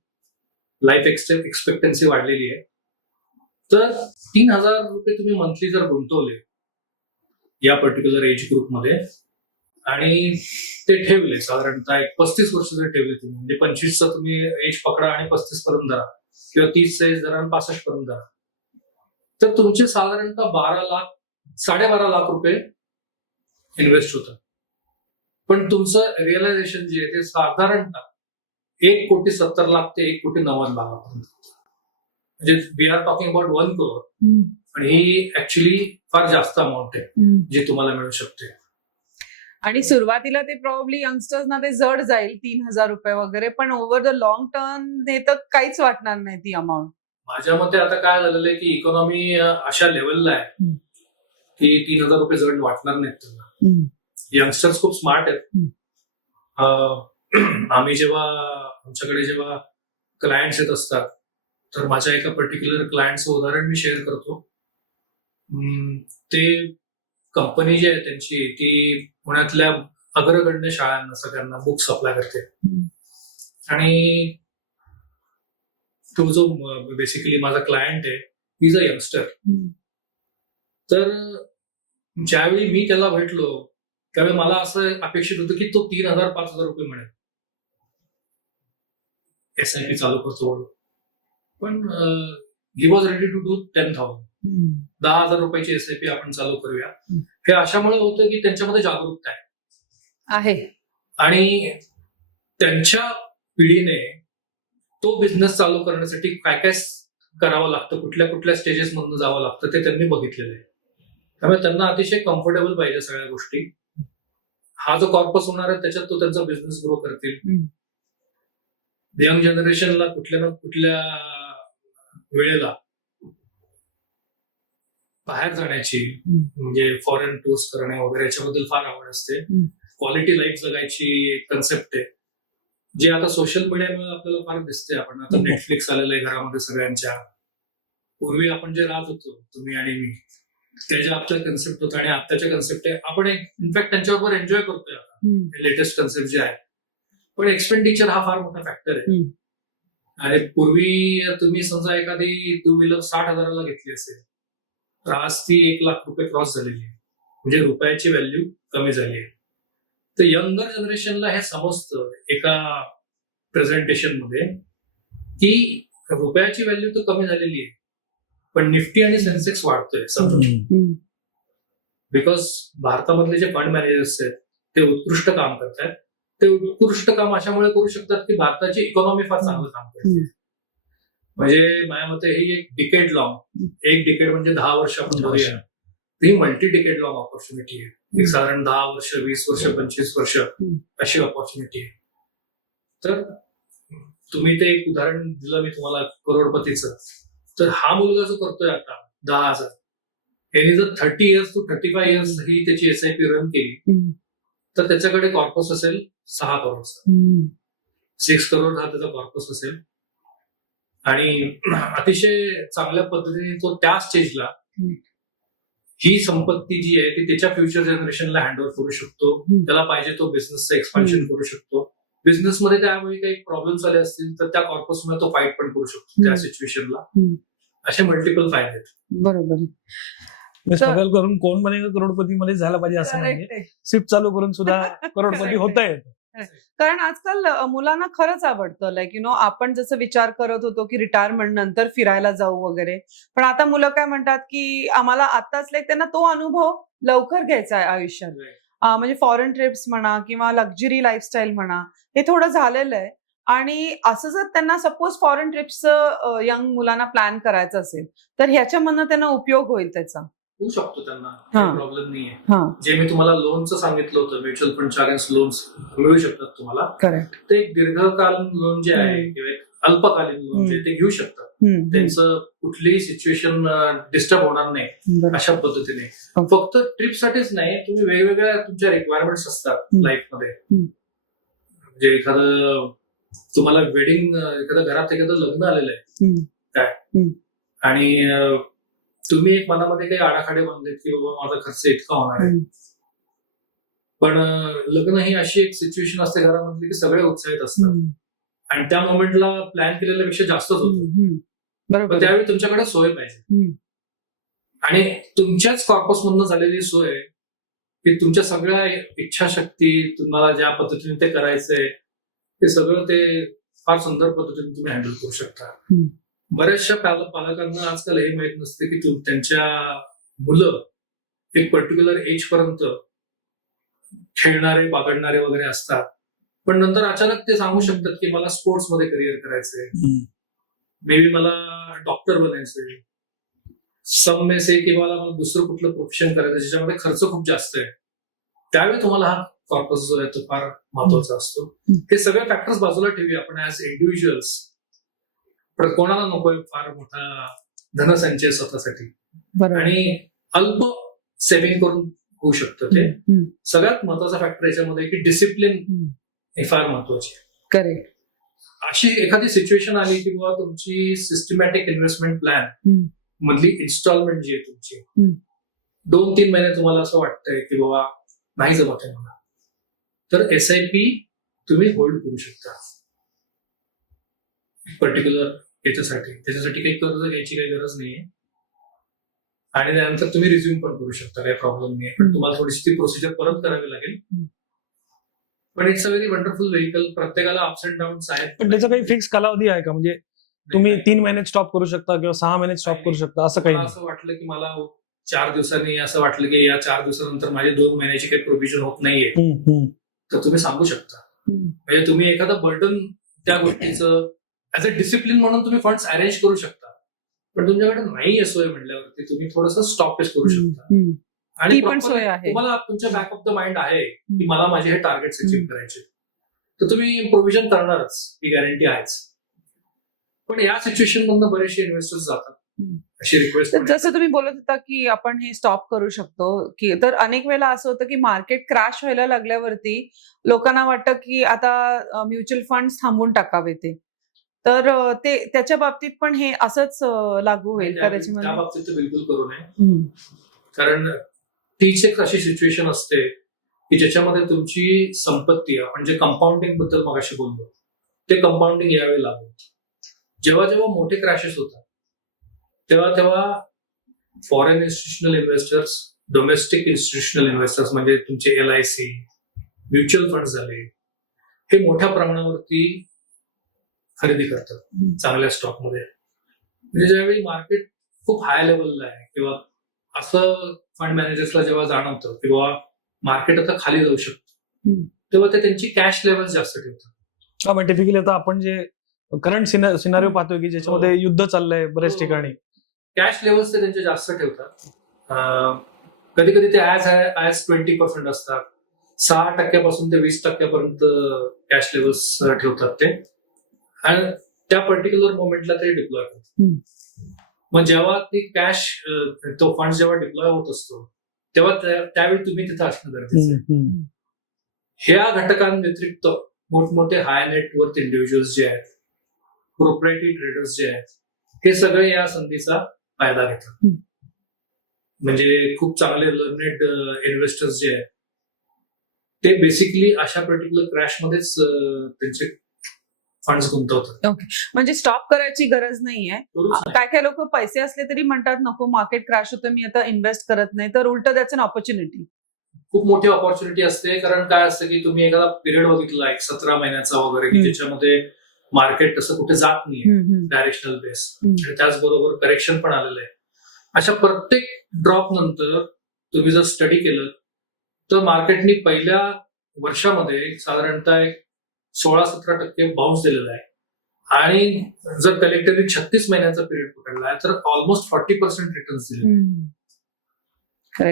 लाईफ एक्सपेक्टन्सी वाढलेली आहे. तर 3,000 रुपये तुम्ही मंथली जर गुंतवले या पर्टिक्युलर एज ग्रुपमध्ये आणि ते ठेवले साधारणतः 35 वर्ष जर ठेवले तुम्ही, म्हणजे 25चा तुम्ही एज पकडा आणि 35 पर्यंत धरा, किंवा 30चा एज धरा आणि 65 पर्यंत धरा, तर तुमचे साधारणतः 12.5 लाख रुपये इन्व्हेस्ट होतात. पण तुमचं रिअलायझेशन जे आहे ते साधारणतः 1,70,00,000 ते 1,90,00,000 म्हणजे we are talking about 1 crore. आणि ही ऍक्च्युली फार जास्त अमाऊंट आहे जी तुम्हाला मिळू शकते. आणि सुरुवातीला ते प्रॉब्ली यंगस्टर्सना ते जड जाईल 3,000 रुपये वगैरे, पण ओव्हर द लॉंग टर्म हे तर काहीच वाटणार नाही ती अमाऊंट. माझ्या मते आता काय झालेलं आहे की इकॉनॉमी अशा लेवलला आहे की 3,000 रुपये जड वाटणार नाहीत त्यांना. यंगस्टर्स खूप स्मार्ट आहेत. आम्ही आमच्याकडे जेव्हा क्लायंट्स येत असतात तर माझ्या एका पर्टिक्युलर क्लायंटचं उदाहरण मी शेअर करतो. ते कंपनी जी आहे त्यांची ती पुण्यातल्या अग्रगण्य शाळांना सगळ्यांना बुक सप्लाय करते. आणि तो जो बेसिकली माझा क्लायंट आहे इज अ यंगस्टर. तर ज्यावेळी मी त्याला भेटलो त्यावेळी मला असं अपेक्षित होतं की तो 3,000-5,000 रुपये मिळेल SIP चालू करतो म्हणून. पण he was ready to do 10,000. 10,000 रुपयाची SIP आपण चालू करूया. हे अशामुळे होतं की त्यांच्यामध्ये जागरूकता आहे आणि त्यांच्या पिढीने तो बिझनेस चालू करण्यासाठी काय काय करावं लागतं, कुठल्या कुठल्या स्टेजेस मधून जावं लागतं ते त्यांनी बघितलेलं आहे. त्यामुळे त्यांना अतिशय कम्फर्टेबल पाहिजे सगळ्या गोष्टी. हा जो कॉर्पस होणार आहे त्याच्यात तो त्यांचा बिझनेस ग्रो करतील. यंग जनरेशनला कुठल्या ना कुठल्या वेळेला बाहेर जाण्याची म्हणजे फॉरेन टूर्स करणे वगैरे याच्याबद्दल फार आवड असते. क्वालिटी लाईफ जगायची एक कन्सेप्ट आहे जे आता सोशल मीडियामुळे आपल्याला फार दिसते. आपण आता नेटफ्लिक्स आलेलं आहे घरामध्ये सगळ्यांच्या. पूर्वी आपण जे राहत होतो तुम्ही आणि मी त्याच्या आपल्या कन्सेप्ट होता आणि आत्ताच्या कन्सेप्ट आहे. आपण इनफॅक्ट त्यांच्याबरोबर एन्जॉय करतोय आता लेटेस्ट कन्सेप्ट जे आहे. पण एक्सपेंडिचर हा फार मोठा फॅक्टर आहे. आणि पूर्वी तुम्ही समजा एखादी 2 व्हीलर 60,000ला घेतली असेल तर आज ती 1,00,000 रुपये क्रॉस झालेली आहे. म्हणजे रुपयाची व्हॅल्यू कमी झाली आहे. तर यंगर जनरेशनला हे समजतं एका प्रेझेंटेशन मध्ये की रुपयाची व्हॅल्यू तर कमी झालेली आहे पण निफ्टी आणि सेन्सेक्स वाढतोय सतत. बिकॉज भारतामधले जे फंड मॅनेजर्स आहेत ते उत्कृष्ट काम करतात. ते उत्कृष्ट काम अशामुळे करू शकतात की भारताची इकॉनॉमी फार चांगलं काम करते. म्हणजे माझ्या मते ही एक डिकेड लॉंग, एक डिकेड म्हणजे 10 वर्ष आपण धरूया, ही मल्टी डिकेड लॉंग ऑपॉर्च्युनिटी आहे. एक साधारण 10 वर्ष, 20 वर्ष, 25 वर्ष अशी ऑपॉर्च्युनिटी आहे. तर तुम्ही ते एक उदाहरण दिलं मी तुम्हाला करोडपतीचं. तर हा मुलगा जो करतोय आता 10,000 यांनी जर 30 इयर्स टू 35 इयर्स ही त्याची SIP रन केली तर त्याच्याकडे कॉर्पस असेल 6 करोडचा. 6 करोड हा त्याचा कॉर्पस असेल आणि अतिशय चांगल्या पद्धतीने तो त्या स्टेजला ही संपत्ती जी आहे ती त्याच्या फ्युचर जनरेशनला हँडओव्हर करू शकतो. त्याला पाहिजे तो बिझनेसचं एक्सपान्शन करू शकतो. बिझनेसमध्ये त्यावेळी काही प्रॉब्लेम्स आले असतील तर त्या कॉर्पसमध्ये तो फाईट पण करू शकतो त्या सिच्युएशनला. असे मल्टिपल फायदे आहेत. बरोबर. स्ट्रगल करून कोण बनेगा करोडपती मध्ये झाला पाहिजे असं नाही. सिप चालू करून सुद्धा करोडपती होता येत. कारण आजकाल मुलांना खरंच आवडतं लाईक आपण जसं विचार करत होतो की रिटायरमेंट नंतर फिरायला जाऊ वगैरे, पण आता मुलं काय म्हणतात की आम्हाला आताच लाईक त्यांना तो अनुभव लवकर घ्यायचा आहे आयुष्यात. म्हणजे फॉरेन ट्रिप्स म्हणा किंवा लक्झरी लाईफस्टाईल म्हणा हे थोडं झालेलं आहे. आणि असं जर त्यांना सपोज फॉरेन ट्रिप्सचं यंग मुलांना प्लॅन करायचं असेल तर ह्याच्यामधनं त्यांना उपयोग होईल त्याचा. होऊ शकतो त्यांना, प्रॉब्लेम नाहीये. जे मी तुम्हाला लोनचं सांगितलं होतं म्युच्युअल फंडच्या अगेन्स्ट लोन्स मिळू शकतात तुम्हाला. करेक्ट. ते एक दीर्घकालीन लोन जे आहे किंवा एक अल्पकालीन लोन जे ते घेऊ शकतात. त्यांचं कुठलीही सिच्युएशन डिस्टर्ब होणार नाही अशा पद्धतीने. फक्त ट्रिपसाठीच नाही, तुम्ही वेगवेगळ्या तुमच्या रिक्वायरमेंट्स असतात लाईफमध्ये. म्हणजे एखादं तुम्हाला वेडिंग, एखाद्या घरात एखादं लग्न आलेलं आहे काय आणि तुम्ही एक मनामध्ये काही आडाखाडे बांधलेत की बाबा माझा खर्च इतका होणार आहे. पण लग्न ही अशी एक सिच्युएशन असते घरामधली की सगळे उत्साहित असतात आणि त्या मोमेंटला प्लॅन केलेल्यापेक्षा जास्तच होतं. पण त्यावेळी तुमच्याकडे सोय पाहिजे आणि तुमच्याच कॉर्पस मधनं झालेली सोय की तुमच्या सगळ्या इच्छाशक्ती तुम्हाला ज्या पद्धतीने ते करायचंय ते सगळं ते फार सुंदर पद्धतीने तुम्ही हँडल करू शकता. बऱ्याचशा पालकांना आजकाल हे माहित नसते की त्यांच्या मुलं एक पर्टिक्युलर एज पर्यंत खेळणारे, बागडणारे वगैरे असतात, पण नंतर अचानक ते सांगू शकतात की मला स्पोर्ट्स मध्ये करिअर करायचंय, मे बी मला डॉक्टर बनायचंय, सम मे से की मला दुसरं कुठलं प्रोफेशन करायचं ज्याच्यामध्ये खर्च खूप जास्त आहे. त्यावेळी तुम्हाला हा कॉर्पस जो आहे तो फार महत्वाचा असतो. हे सगळे फॅक्टर्स बाजूला ठेवूया. आपण ऍज इंडिव्हिज्युअल्स पण कोणाला नकोय फार मोठा धनसंचय स्वतःसाठी, बरोबर. आणि अल्प सेव्हिंग करून होऊ शकतं ते. हम्म. सगळ्यात महत्वाचा फॅक्टर याच्यामध्ये की डिसिप्लिन हे फार महत्वाचे. करेक्ट. अशी एखादी सिच्युएशन आली की बाबा तुमची सिस्टमॅटिक इन्व्हेस्टमेंट प्लॅन मधली इन्स्टॉलमेंट जी आहे तुमची 2-3 महिने तुम्हाला असं वाटतंय की बाबा नाही जमत आहे मला, तर SIP तुम्ही होल्ड करू शकता पर्टिक्युलर त्याच्यासाठी काही कर्ज घ्यायची काही गरज नाहीये, आणि त्यानंतर तुम्ही रिझ्यूम पण करू शकता, काही प्रॉब्लेम नाही. पण तुम्हाला थोडीशी ती प्रोसिजर परत करावी लागेल. पण it's a very wonderful vehicle. प्रत्येकाला अप्स अँड डाऊन्स आहेत. पण त्याचा काही फिक्स कालावधी आहे का? म्हणजे तुम्ही 3 महिन्यात स्टॉप करू शकता किंवा 6 महिन्यात स्टॉप करू शकता, असं काही मला नाही? असं वाटलं की मला 4 दिवसांनी असं वाटलं की या 4 दिवसानंतर माझे 2 महिन्याची काही प्रोव्हिजन होत नाहीये, तर तुम्ही सांगू शकता. म्हणजे तुम्ही एखादं बर्डन त्या गोष्टीचं ऍज अ डिसिप्लिन म्हणून तुम्ही फंड्स अरेंज करू शकता. पण तुमच्याकडे नाही सोय म्हटल्यावरती तुम्ही थोडंसं स्टॉपेज करू शकता. आणि ती पण properly सोय आहे. तुम्हाला तुमच्या बॅक ऑफ द माइंड आहे की मला माझे हे टार्गेट्स अचीव्ह करायचे, तर तुम्ही प्रोव्हिजन करणारच, ही गॅरंटी आहेच. पण या सिच्युएशन मधनं बरेचसे इन्व्हेस्टर्स जातात. अशी रिक्वेस्ट तर जसं तुम्ही बोलत होता की आपण हे स्टॉप करू शकतो, की तर अनेक वेळेला असं होतं की मार्केट क्रॅश व्हायला लागल्यावरती लोकांना वाटतं की आता म्युच्युअल फंड थांबवून टाकावे ते, तर ते त्याच्या बाबतीत पण हे असंच लागू होईल का त्या त्याच्यामध्ये? बाबतीत तर बिलकुल करू नये. कारण तीच एक अशी सिच्युएशन असते की ज्याच्यामध्ये तुमची संपत्ती, आपण जे कंपाऊंडिंग बद्दल मगाशी बोललो, ते कंपाऊंडिंग यावेळी लागू होतं. जेव्हा जेव्हा मोठे क्रॅशेस होतात तेव्हा foreign institutional investors, domestic institutional investors म्हणजे तुमचे LIC, म्युच्युअल फंड झाले, हे मोठ्या प्रमाणावरती खरेदी करतात चांगल्या स्टॉकमध्ये. म्हणजे ज्यावेळी मार्केट खूप हाय लेवलला आहे किंवा असं फंड मॅनेजर्सला जेव्हा जाणवतं की बाबा मार्केट आता खाली जाऊ शकतं, तेव्हा ते त्यांची कॅश लेवल जास्त ठेवतात. मग टिपिकली आता आपण जे करंट सिनारिओ पाहतोय की ज्याच्यामध्ये युद्ध चाललंय बऱ्याच ठिकाणी, कॅश लेवल्स ते त्यांचे जास्त ठेवतात. कधी कधी ते ऍज 20% असतात. 6% ते 20% कॅश लेवल्स ठेवतात ते, आणि त्या पर्टिक्युलर मोमेंटला ते डिप्लॉय करतात. मग जेव्हा ती कॅश, तो फंड जेव्हा डिप्लॉय होत असतो तेव्हा त्यावेळी तुम्ही तिथं असणं गरजेचं आहे. ह्या घटकांव्यतिरिक्त मोठमोठे हाय नेटवर्थ इंडिव्हिज्युअल्स जे आहेत, प्रोप्रायटरी ट्रेडर्स जे आहेत, हे सगळे या संधीचा फायदा घेतात. म्हणजे खूप चांगले लर्नेड इन्व्हेस्टर्स जे आहेत ते बेसिकली अशा पर्टिक्युलर क्रॅशमध्येच त्यांचे फंड्स गुंतवतात. म्हणजे स्टॉप करायची गरज नाहीये. काय लोक पैसे असले तरी म्हणतात नको, मार्केट क्रॅश होतं, मी आता इन्व्हेस्ट करत नाही, तर उलट दॅट्स अन ऑपॉर्च्युनिटी. खूप मोठी ऑपॉर्च्युनिटी असते. कारण काय असतं की तुम्ही एखादा पिरियड बघितला 1-17 महिन्याचा वगैरे, की ज्याच्यामध्ये मार्केट तसं कुठे जात नाही डायरेक्शनल बेस, आणि त्याचबरोबर करेक्शन पण आलेलं आहे. अशा प्रत्येक ड्रॉप नंतर तुम्ही जर स्टडी केलं तर मार्केटनी पहिल्या वर्षामध्ये साधारणतः 16-17% बाउन्स दिलेला आहे, आणि जर कलेक्टिव्हली 36 महिन्याचा पिरियड पकडला आहे तर ऑलमोस्ट 40% रिटर्न्स दिले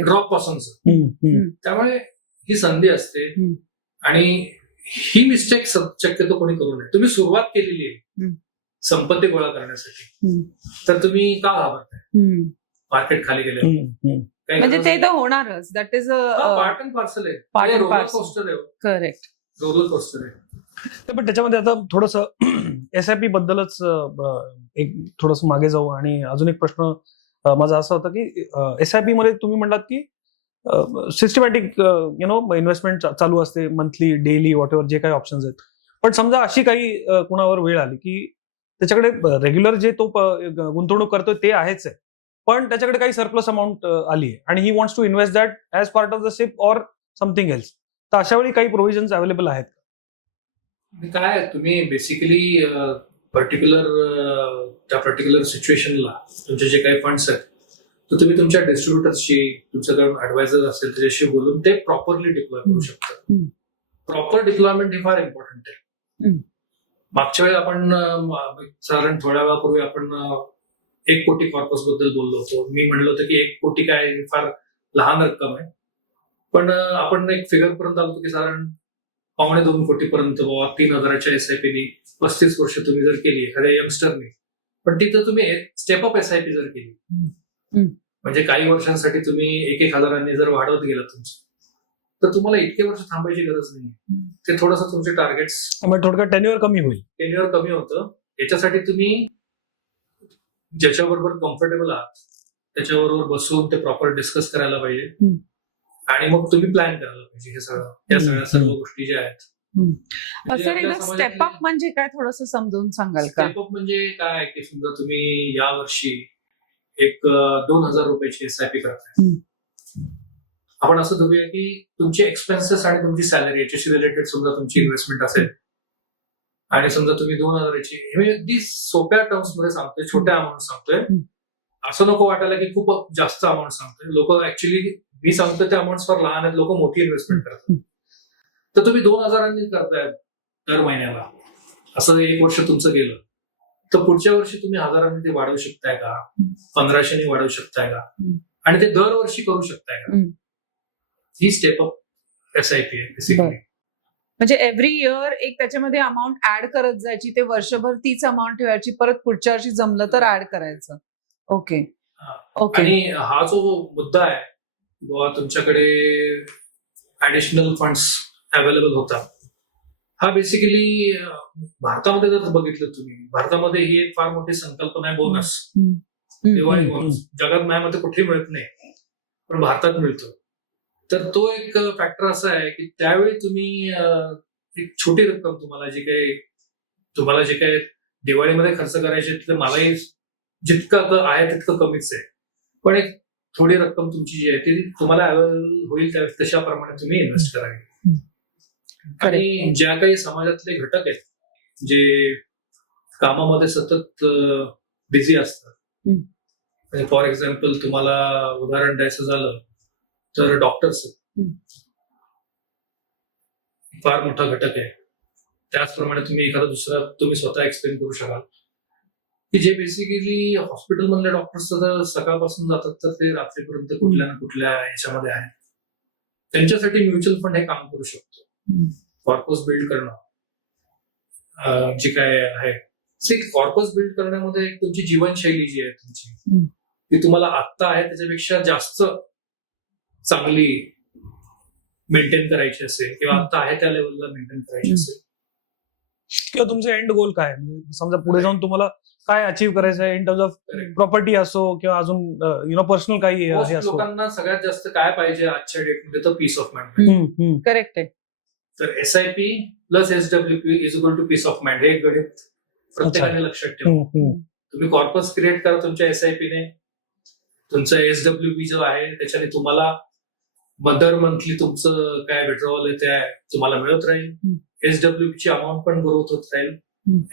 ड्रॉप पासूनच. त्यामुळे ही संधी असते, आणि ही मिस्टेक शक्यतो कोणी करू नये. तुम्ही सुरुवात केलेली आहे संपत्ती गोळा करण्यासाठी, तर तुम्ही का घाबरताय मार्केट खाली गेल्यावर? म्हणजे ते तर होणारच. That is part and parcel आहे, Part and roller parcel. Coaster आहे. करेक्ट. रोलर कोस्टर आहे. पण त्याच्यामध्ये आता थोडंसं SIP बद्दलच एक थोडंसं मागे जाऊ. आणि अजून एक प्रश्न माझा असा होता की SIP मध्ये तुम्ही म्हणलात की सिस्टमॅटिक इन्व्हेस्टमेंट चालू असते, मंथली, डेली, वॉट एव्हर जे काही ऑप्शन्स आहेत. पण समजा अशी काही कुणावर वेळ आली की त्याच्याकडे रेग्युलर जे तो गुंतवणूक करतोय ते आहेच आहे, पण त्याच्याकडे काही सरप्लस अमाऊंट आली आहे आणि he wants to invest that as part of the ship or something else, तर अशा वेळी काही प्रोव्हिजन्स अवेलेबल आहेत? काय तुम्ही बेसिकली त्या पर्टिक्युलर सिच्युएशनला तुमचे जे काही फंड्स आहेत, तर तुम्ही तुमच्या डिस्ट्रीब्युटर्सशी, तुमच्याकडे ऍडवायझर असेल त्याच्याशी बोलून ते प्रॉपरली डिप्लॉय करू शकता. प्रॉपर डिप्लॉयमेंट ही फार इम्पॉर्टंट आहे. मागच्या वेळी आपण साधारण थोड्या वेळापूर्वी आपण 1 कोटी कॉर्पस बद्दल बोललो होतो. मी म्हणलं होतं की 1 कोटी काय फार लहान रक्कम आहे, पण आपण एक फिगर पर्यंत आलो की साधारण 1.25-2 कोटी पर्यंत 3,000च्या SIPनी 35 वर्ष तुम्ही जर केली एखाद्या यंगस्टरने, पण तिथं तुम्ही स्टेप अप SIP जर केली, म्हणजे काही वर्षांसाठी तुम्ही 1,000 जर वाढवत गेला तुमचं, तर तुम्हाला इतके वर्ष थांबायची गरज नाही. ते थोडंसं तुमचे टार्गेट्स थोडक्यात टेन्युअर कमी होईल. टेन्युअर कमी होतं. याच्यासाठी तुम्ही ज्याच्याबरोबर कम्फर्टेबल आहात त्याच्याबरोबर बसून ते प्रॉपर डिस्कस करायला पाहिजे आणि मग तुम्ही प्लॅन करायला पाहिजे हे सगळं, या सगळ्या सर्व गोष्टी ज्या आहेत. सर एकदा स्टेप अप म्हणजे काय थोडंसं समजावून सांगाल का? स्टेप अप म्हणजे काय की समजा तुम्ही यावर्षी एक 2,000 रुपयाची SIP करताय. आपण असं धरूया की तुमचे एक्सपेन्सेस आणि तुमची सॅलरी याच्याशी रिलेटेड समजा तुमची इन्व्हेस्टमेंट असेल आणि समजा तुम्ही 2,000ची, हे अगदी सोप्या टर्म्स मध्ये सांगतोय, छोट्या अमाऊंट सांगतोय. असं नको वाटायला की खूप जास्त अमाऊंट सांगतोय. लोक ऍक्च्युली मी सांगतोय ते अमाऊंट फार लहान आहेत, लोक मोठी इन्व्हेस्टमेंट करतात. तर तुम्ही 2,000 करताय दर महिन्याला, असं 1 वर्ष तुमचं गेलं, तर पुढच्या वर्षी तुम्ही 1,000 ते वाढवू शकताय का, 1,500 वाढवू शकताय का, आणि ते दरवर्षी करू शकताय का? ही स्टेप अप SIP आहे बेसिकली. म्हणजे एव्हरी इयर एक त्याच्यामध्ये अमाऊंट ऍड करत जायची, ते वर्षभर तीच अमाऊंट ठेवायची, परत पुढच्या वर्षी जमलं तर ऍड करायचं. ओके. आणि हा जो मुद्दा आहे किंवा तुमच्याकडे ऍडिशनल फंड्स अवेलेबल होतात, हा बेसिकली भारतामध्ये जर बघितलं तुम्ही, भारतामध्ये ही एक फार मोठी संकल्पना आहे बोनस, दिवाळी बोनस. जगात माझ्यामध्ये कुठेही मिळत नाही, पण भारतात मिळतो. तर तो एक फॅक्टर असा आहे की त्यावेळी तुम्ही एक छोटी रक्कम तुम्हाला जे काही दिवाळीमध्ये खर्च करायचे, तिथे मलाही जितकं आहे तितकं कमीच आहे, पण एक थोडी रक्कम तुमची जी आहे ती तुम्हाला अवेलेबल होईल तशाप्रमाणे तुम्ही इन्व्हेस्ट करावी. आणि ज्या काही समाजातले घटक आहेत जे कामामध्ये सतत बिझी असतात, फॉर एक्झाम्पल तुम्हाला उदाहरण द्यायचं झालं तर डॉक्टर्स फार मोठा घटक आहे. त्याचप्रमाणे तुम्ही एखादा दुसरा तुम्ही स्वतः एक्सप्लेन करू शकाल की जे बेसिकली हॉस्पिटल मधले डॉक्टर्स सकाळपासून जातात तर ते रात्रीपर्यंत कुठल्या ना कुठल्या याच्यामध्ये आहेत. त्यांच्यासाठी म्युच्युअल फंड हे काम करू शकतो. कॉर्पस बिल्ड करणं जे काय आहे, कॉर्पस बिल्ड करण्यामध्ये तुमची जीवनशैली जी आहे तुमची, ती तुम्हाला आत्ता आहे त्याच्यापेक्षा जास्त चांगली मेंटेन करायची असेल किंवा आता आहे त्या लेवलला मेंटेन करायची असेल, किंवा तुमचं एंड गोल काय, म्हणजे समजा पुढे जाऊन तुम्हाला काय अचीव्ह करायचं आहे इन टर्म्स ऑफ प्रॉपर्टी असो किंवा अजून पर्सनल काही असो. लोकांना सगळ्यात जास्त काय पाहिजे आजच्या डेटमध्ये, तर पीस ऑफ माइंड. करेक्ट आहे. तर SIP plus SWP is equal to peace of mind, हे गणित प्रत्येकाने लक्षात ठेवा. तुम्ही कॉर्पस क्रिएट करा तुमच्या SIP ने, तुमचा SWP जो आहे त्याच्याने तुम्हाला दर मंथली तुमचं काय विड्रॉवल आहे ते तुम्हाला मिळत राहील. SWP ची अमाऊंट पण ग्रोथ होत राहील.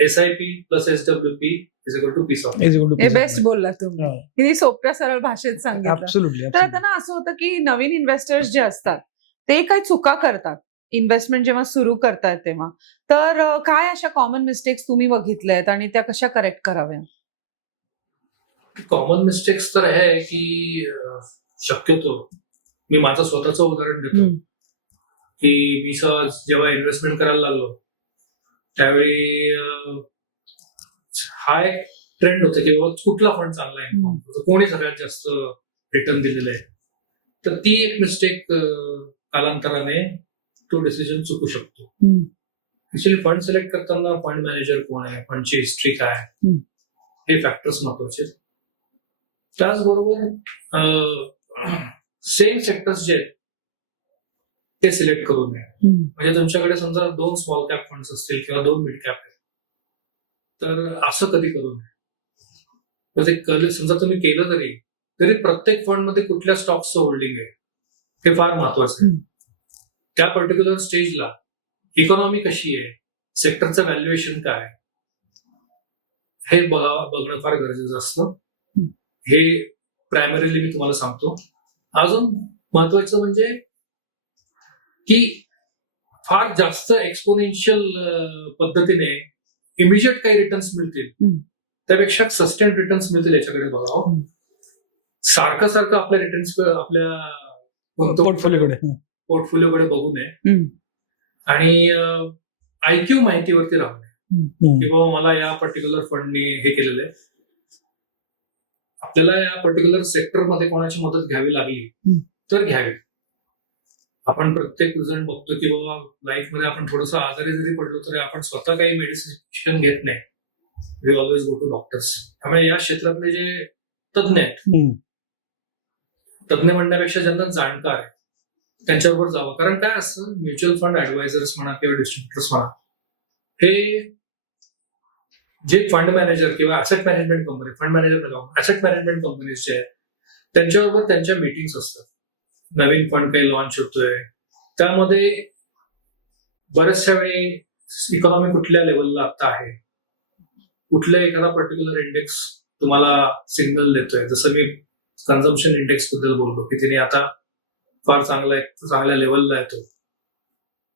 SIP plus SWP is equal to peace of mind. हे बेस्ट बोलला तुम्ही, किती सोप्या सरळ भाषेत सांगितलं. तर आता ना असं होतं की नवीन इन्व्हेस्टर्स जे असतात ते काही चुका करतात इन्व्हेस्टमेंट जेव्हा सुरू करतायत तेव्हा, तर काय अशा कॉमन मिस्टेक्स तुम्ही बघितल्या आहेत आणि त्या कशा करेक्ट कराव्या? कॉमन मिस्टेक्स तर आहे की शक्यतो मी माझं स्वतःचं उदाहरण देतो की मी जेव्हा इन्व्हेस्टमेंट करायला लागलो त्यावेळी हा एक ट्रेंड होता की कुठला फंड चांगला आहे, कोणी सगळ्यात जास्त रिटर्न दिलेलं आहे. तर ती एक मिस्टेक कालांतराने तो डिसिजन चुकू शकतो. ऍक्च्युली फंड सिलेक्ट करताना फंड मॅनेजर कोण आहे, फंडची हिस्ट्री काय, हे फॅक्टर्स महत्वाचे. त्याचबरोबर सेम सेक्टर्स जे आहेत ते सिलेक्ट करू नये. म्हणजे तुमच्याकडे समजा 2 स्मॉल कॅप फंड्स असतील किंवा 2 मिड कॅप आहेत, तर असं कधी करू नये. तर ते समजा तुम्ही केलं तरी प्रत्येक फंड मध्ये कुठल्या स्टॉक्सचं होल्डिंग आहे हे फार महत्वाचं आहे. त्या पर्टिक्युलर स्टेजला इकॉनॉमी कशी आहे, सेक्टरचं व्हॅल्युएशन काय, हे बघणं फार गरजेचं असतं. हे प्रायमरीली मी तुम्हाला सांगतो. अजून महत्वाचं म्हणजे की फार जास्त एक्सपोनेन्शियल पद्धतीने इमिजिएट काही रिटर्न्स मिळतील त्यापेक्षा सस्टेन रिटर्न्स मिळतील याच्याकडे बघावं. सारखं आपल्या रिटर्न्स आपल्या पोर्टफोलिओकडे बघू नये आणि IQ माहितीवरती राहू नये की बाबा मला या पर्टिक्युलर फंडने हे केलेलं आहे. आपल्याला या पर्टिक्युलर सेक्टरमध्ये कोणाची मदत घ्यावी लागली तर घ्यावी. आपण प्रत्येक जण बघतो की बाबा लाईफमध्ये आपण थोडंसं आजारी जरी पडलो तरी आपण स्वतः काही मेडिसिन घेत नाही. We always go to doctors. त्यामुळे या क्षेत्रातले जे तज्ज्ञ आहेत, तज्ज्ञ म्हणण्यापेक्षा ज्यांना जाणकार आहे त्यांच्याबरोबर जावं. कारण काय असतं, म्युच्युअल फंड ऍडवायझर्स म्हणा किंवा डिस्ट्रीब्युटर्स म्हणा, हे जे फंड मॅनेजर किंवा asset management company, fund manager asset management companies जे आहेत त्यांच्याबरोबर त्यांच्या मीटिंग्स असतात. नवीन फंड काही लॉन्च होतोय त्यामध्ये बऱ्याचशा वेळी इकॉनॉमी कुठल्या लेवलला आता आहे, कुठल्या एखादा पर्टिक्युलर इंडेक्स तुम्हाला सिग्नल देतोय. जसं मी कन्झम्पशन इंडेक्स बद्दल बोललो की तिने आता फार चांगल्या लेवलला येतो,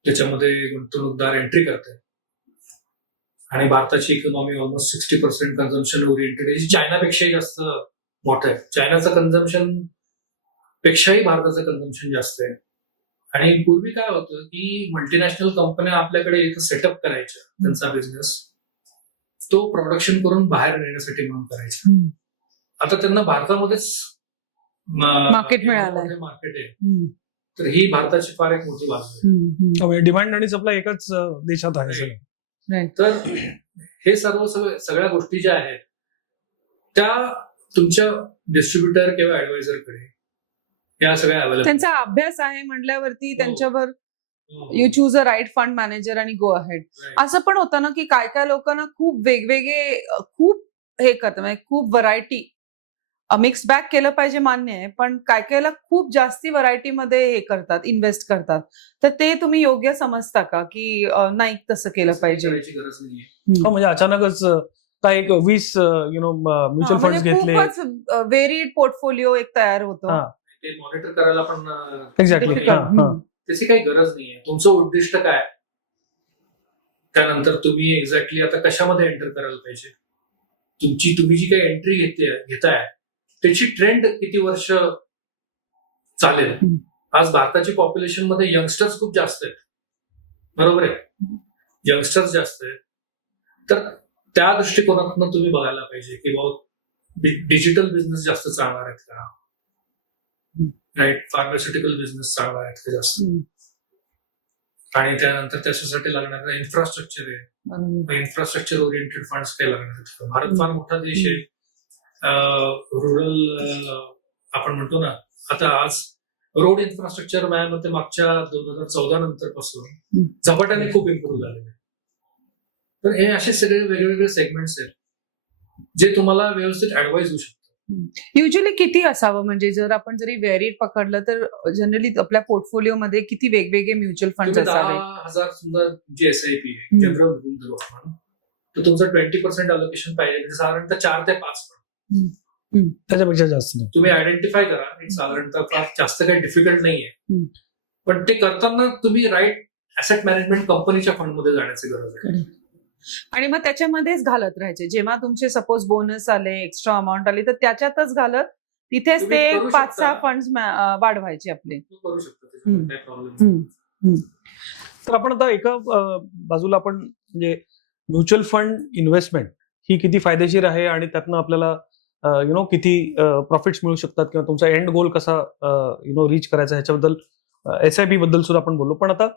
त्याच्यामध्ये गुंतवणूकदार एंट्री करतात आणि भारताची इकॉनॉमी ऑलमोस्ट 60% कन्झम्पशन ओरिएंटेड आहे, जी चायनापेक्षाही जास्त मोठं आहे. चायनाचं कन्झम्पशन पेक्षाही भारताचं कन्झम्पशन जास्त आहे. आणि पूर्वी काय होतं की मल्टीनॅशनल कंपन्या आपल्याकडे एक सेटअप करायच्या, त्यांचा बिझनेस तो प्रोडक्शन करून बाहेर नेण्यासाठी म्हणून करायचा. आता त्यांना भारतामध्येच मार्केट मिळालंय. मार्केट आहे, तर ही भारताची फार एक मोठी बाजू आहे. डिमांड आणि सप्लाय एकाच देशात आहे सगळं. तर हे सगळ्या गोष्टी ज्या आहेत त्या तुमच्या डिस्ट्रीब्युटर किंवा ऍडवायझरकडे या सगळ्या अवेलेबल. त्यांचा अभ्यास आहे म्हटल्यावरती त्यांच्यावर you choose a right fund manager आणि गो अहेड. असं पण होतं ना की काय काय लोकांना खूप वेगवेगळे खूप हे करतात, म्हणजे खूप व्हरायटी. मिक्स बॅग केलं पाहिजे मान्य आहे, पण काय कायला खूप जास्ती व्हरायटीमध्ये हे करतात, इन्व्हेस्ट करतात. तर ते तुम्ही योग्य समजता का की नाही तसं केलं पाहिजे? गरज नाहीये. म्हणजे अचानकच काय एक 20 म्युच्युअल फंड घेतले, खूपच व्हेरीड पोर्टफोलिओ एक तयार होतो. ते मॉनिटर करायला पण एक्झॅक्टली त्याची काही गरज नाहीये. तुमचं उद्दिष्ट काय, त्यानंतर तुम्ही एक्झॅक्टली आता कशामध्ये एंटर करायला पाहिजे, तुम्ही जी काही एंट्री घेताय त्याची ट्रेंड किती वर्ष चालेल. आज भारताची पॉप्युलेशन मध्ये यंगस्टर्स खूप जास्त आहेत, बरोबर आहे, यंगस्टर्स जास्त आहेत. तर त्या दृष्टिकोनातून तुम्ही बघायला पाहिजे की बाबा डिजिटल बिझनेस जास्त चालणार आहेत का, राईट, फार्मास्युटिकल बिझनेस चालणार आहेत का जास्त, आणि त्यानंतर त्याच्यासाठी लागणार इन्फ्रास्ट्रक्चर आहे, इन्फ्रास्ट्रक्चर ओरिएंटेड फंड्स काय लागणार आहेत. भारत फार मोठा देश आहे, रुरल आपण म्हणतो ना, आता आज रोड इन्फ्रास्ट्रक्चर माझ्या मागच्या 2014 नंतर पासून झपाट्याने खूप इम्प्रूव्ह झालेले. तर हे असे सगळे वेगवेगळे सेगमेंट्स आहेत जे तुम्हाला व्यवस्थित ऍडवाइस होऊ शकतात. युजली किती असावं, म्हणजे जर आपण जरी व्हेरीड पकडलं तर जनरली आपल्या पोर्टफोलिओमध्ये किती वेगवेगळे म्युच्युअल फंड असावे? 10,000 समजा तुमची SIP आहे, जनरल म्हणून धरू आपण, तर तुमचं 20% अलोकेशन पाहिजे, म्हणजे साधारणतः 4 ते 5 फंड, त्याच्यापेक्षा जास्त नाही. तुम्ही आयडेंटिफाय करा. एक साधारणतः जास्त काही डिफिकल्ट नाहीये, पण ते करताना तुम्ही राईट ऍसेट मॅनेजमेंट कंपनीच्या फंडमध्ये जाण्याची गरज आहे. आणि मग त्याच्यामध्येच घालत राहायचे. जेव्हा तुमचे सपोज बोनस आले, एक्स्ट्रा अमाऊंट आली, तर त्याच्यातच घालत तिथेच तुम्ही ते करू 5-6 शकता. फंड वाढवायचे आपले. करू शकता, त्याच्यामध्ये काही प्रॉब्लेम नाही. तर आपण आता एका बाजूला आपण म्हणजे म्युच्युअल फंड इन्व्हेस्टमेंट ही किती फायदेशीर आहे आणि त्यातनं आपल्याला किती प्रॉफिट्स मिळू शकतात किंवा तुमचा एंड गोल कसा रीच करायचा ह्याच्याबद्दल SIP बद्दल सुद्धा आपण बोललो. पण आता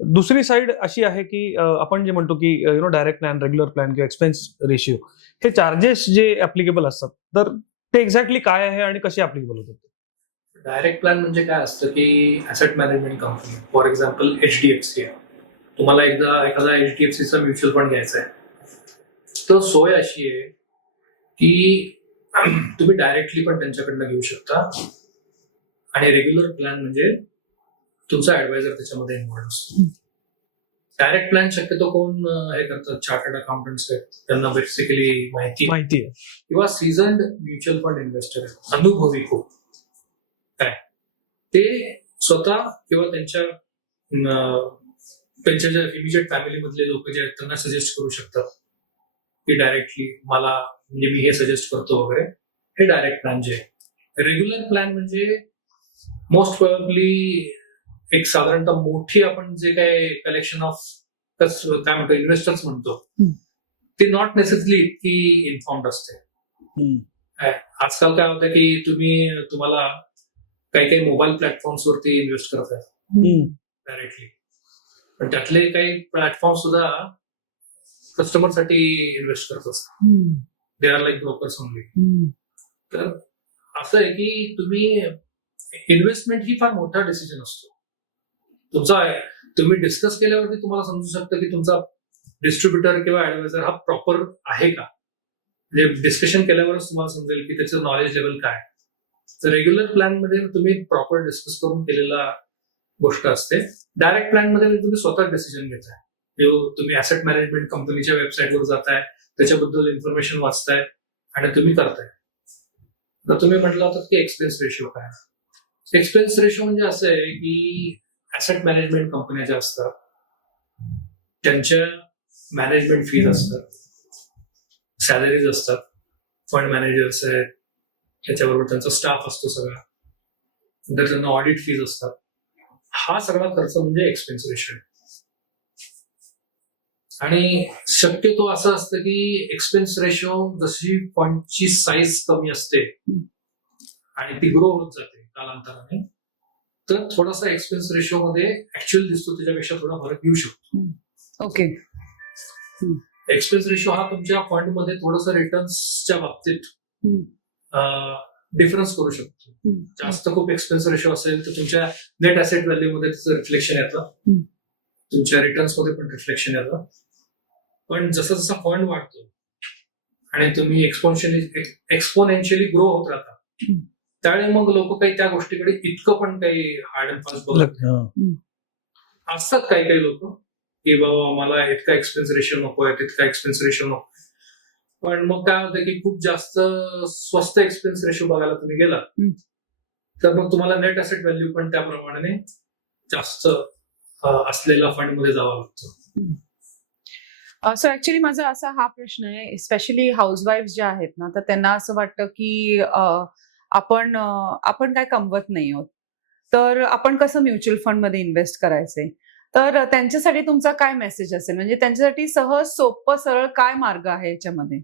दुसरी साइड अशी आहे की आपण जे म्हणतो की डायरेक्ट प्लॅन, रेग्युलर प्लॅन किंवा एक्सपेन्स रेशिओ, हे चार्जेस जे ऍप्लिकेबल असतात तर ते एक्झॅक्टली काय आहे आणि कसे ऍप्लिकेबल होतात? डायरेक्ट प्लॅन म्हणजे काय असतं की asset management company, for example HDFC आहे, तुम्हाला एखादा HDFCचा म्युच्युअल फंड घ्यायचा आहे, तर सोय अशी आहे की तुम्ही डायरेक्टली पण त्यांच्याकडनं घेऊ शकता, आणि रेग्युलर प्लॅन म्हणजे तुमचा ऍडवायझर त्याच्यामध्ये इन्व्हॉल्व असतो. डायरेक्ट प्लॅन शक्यतो कोण हे करतात, चार्टर्ड अकाउंटंट्स आहेत, त्यांना बेसिकली माहिती आहे, किंवा सीझन्ड म्युच्युअल फंड इन्व्हेस्टर आहेत, अनुभवी खूप काय, ते स्वतः किंवा त्यांच्या ज्या इमिजिएट फॅमिलीमधले लोक जे आहेत त्यांना सजेस्ट करू शकतात की डायरेक्टली मला, म्हणजे मी हे सजेस्ट करतो वगैरे. हे डायरेक्ट प्लॅन जे आहे. रेग्युलर प्लॅन म्हणजे मोस्ट प्रोबॅबली एक साधारणतः मोठी आपण जे काय कलेक्शन ऑफ काय म्हणतो इन्व्हेस्टर्स म्हणतो, ते नॉट नेसेसरी इतकी इन्फॉर्म्ड असते. आजकाल काय होतं की तुम्हाला काही काही मोबाईल प्लॅटफॉर्म्स वरती इन्व्हेस्ट करताय डायरेक्टली, पण त्यातले काही प्लॅटफॉर्म सुद्धा कस्टमर साठी इन्व्हेस्ट करत असतात. They are like brokers only. तर असं आहे की इन्व्हेस्टमेंट ही फार मोठा डिसिजन असतो तुमचा. तुम्ही डिस्कस केल्यावरती तुम्हाला समजू शकतं की तुमचा डिस्ट्रीब्युटर किंवा ऍडवायझर हा प्रॉपर आहे का. म्हणजे डिस्कशन केल्यावरच तुम्हाला समजेल की त्याचं नॉलेज लेवल काय. तर रेग्युलर प्लॅन मध्ये तुम्ही प्रॉपर डिस्कस करून केलेला गोष्ट असते. डायरेक्ट प्लॅन मध्ये तुम्ही स्वतः डिसिजन घेताय. तुम्ही ऍसेट मॅनेजमेंट कंपनीच्या वेबसाईटवर जाताय, त्याच्याबद्दल इन्फॉर्मेशन वाचताय आणि तुम्ही करताय. तर तुम्ही म्हटलं होतं की एक्सपेन्स रेशो काय. एक्सपेन्स रेशो म्हणजे असं आहे की ऍसेट मॅनेजमेंट कंपन्या ज्या असतात त्यांच्या मॅनेजमेंट फीज असतात, सॅलरीज असतात, फंड मॅनेजर्स आहेत, त्याच्याबरोबर त्यांचा स्टाफ असतो सगळा, नंतर त्यांना ऑडिट फीज असतात. हा सगळा खर्च म्हणजे एक्सपेन्स रेशो. आणि शक्यतो असं असतं की एक्सपेन्स रेशो जशी फंडची साईज कमी असते आणि ती ग्रो होत जाते कालांतराने, तर थोडासा एक्सपेन्स रेशो मध्ये ऍक्च्युअल दिसतो त्याच्यापेक्षा थोडा फरक येऊ शकतो. ओके. एक्सपेन्स रेशो हा तुमच्या फंड मध्ये थोडंसं रिटर्न्सच्या बाबतीत डिफरन्स करू शकतो. जास्त खूप एक्सपेन्स रेशो असेल तर तुमच्या नेट ऍसेट व्हॅल्यू मध्ये त्याचं रिफ्लेक्शन येतं, तुमच्या रिटर्न्स मध्ये पण रिफ्लेक्शन येतं. पण जसं जसा फंड वाढतो आणि तुम्ही एक्सपोनेन्शियली ग्रो होत राहता, त्यावेळी मग लोक काही त्या गोष्टीकडे इतकं पण काही हार्ड अँड फास्ट बघत नाही. असतात काही काही लोक की बाबा मला इतका एक्सपेन्स रेशो नको आहे, तितका एक्सपेन्स रेशो नको. पण मग काय होतं की खूप जास्त स्वस्त एक्सपेन्स रेशो बघायला तुम्ही गेला तर मग तुम्हाला नेट ऍसेट व्हॅल्यू पण त्याप्रमाणे जास्त असलेला फंड मध्ये जावं लागतं. सो ऍक्च्युली माझा असा हा प्रश्न आहे, स्पेशली हाऊसवाईफ ज्या आहेत ना, तर त्यांना असं वाटतं की आपण काय कमवत नाही आहोत, तर आपण कसं म्युच्युअल फंड मध्ये इन्व्हेस्ट करायचंय. तर त्यांच्यासाठी तुमचा काय मेसेज असेल, म्हणजे त्यांच्यासाठी सहज सोपं सरळ काय मार्ग आहे याच्यामध्ये.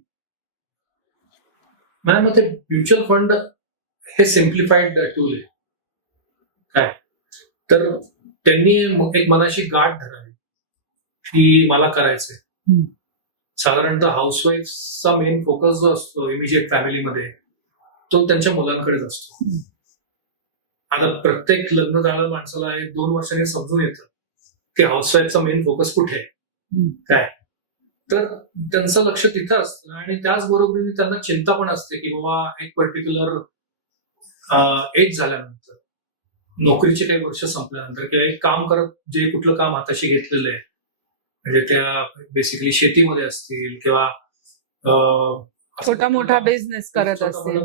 माझ्या मते म्युच्युअल फंड हे सिम्प्लिफाईड टूल आहे. काय तर त्यांनी एक मनाशी गाठ धरावी की मला करायचंय. साधारणतः हाऊसवाईफचा मेन फोकस जो असतो इमिजिएट फॅमिलीमध्ये तो त्यांच्या मुलांकडेच असतो. आता प्रत्येक लग्न झालेल्या माणसाला 1-2 वर्षांनी समजून येतं की हाऊसवाईफचा मेन फोकस कुठे आहे काय. तर त्यांचं लक्ष तिथं असतं आणि त्याचबरोबरीने त्यांना चिंता पण असते की बाबा एक पर्टिक्युलर एज झाल्यानंतर, नोकरीचे काही वर्ष संपल्यानंतर किंवा एक काम करत जे कुठलं काम हाताशी घेतलेलं आहे, म्हणजे त्या बेसिकली शेतीमध्ये असतील किंवा छोटा मोठा बिझनेस करत असतील,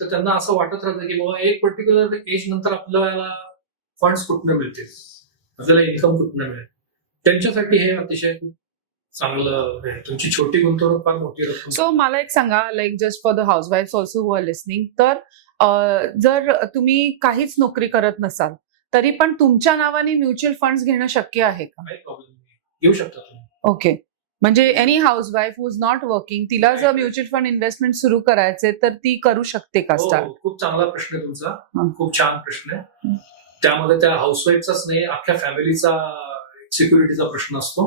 तर त्यांना असं वाटत राहतं की बाबा एक पर्टिक्युलर एज नंतर आपल्याला फंड्स कुठनं मिळतील, आपल्याला इन्कम कुठनं मिळेल. त्यांच्यासाठी हे अतिशय खूप चांगलं आहे. तुमची छोटी गुंतवणूक फार मोठी रक्कम. सो मला एक सांगा, like just for the housewife also who are listening, तर जर तुम्ही काहीच नोकरी करत नसाल तरी पण तुमच्या नावाने म्युच्युअल फंड्स घेणं शक्य आहे का? काही प्रॉब्लेम नाही, घेऊ शकता तुम्ही. ओके. म्हणजे any housewife who is not working, तिला जर म्युच्युअल फंड इन्व्हेस्टमेंट सुरू करायचे तर ती करू शकते का स्टार्ट? खूप चांगला प्रश्न आहे तुमचा, खूप छान प्रश्न आहे. त्यामध्ये त्या हाऊसवाईफचाच नाही, अख्ख्या फॅमिलीचा सिक्युरिटीचा प्रश्न असतो.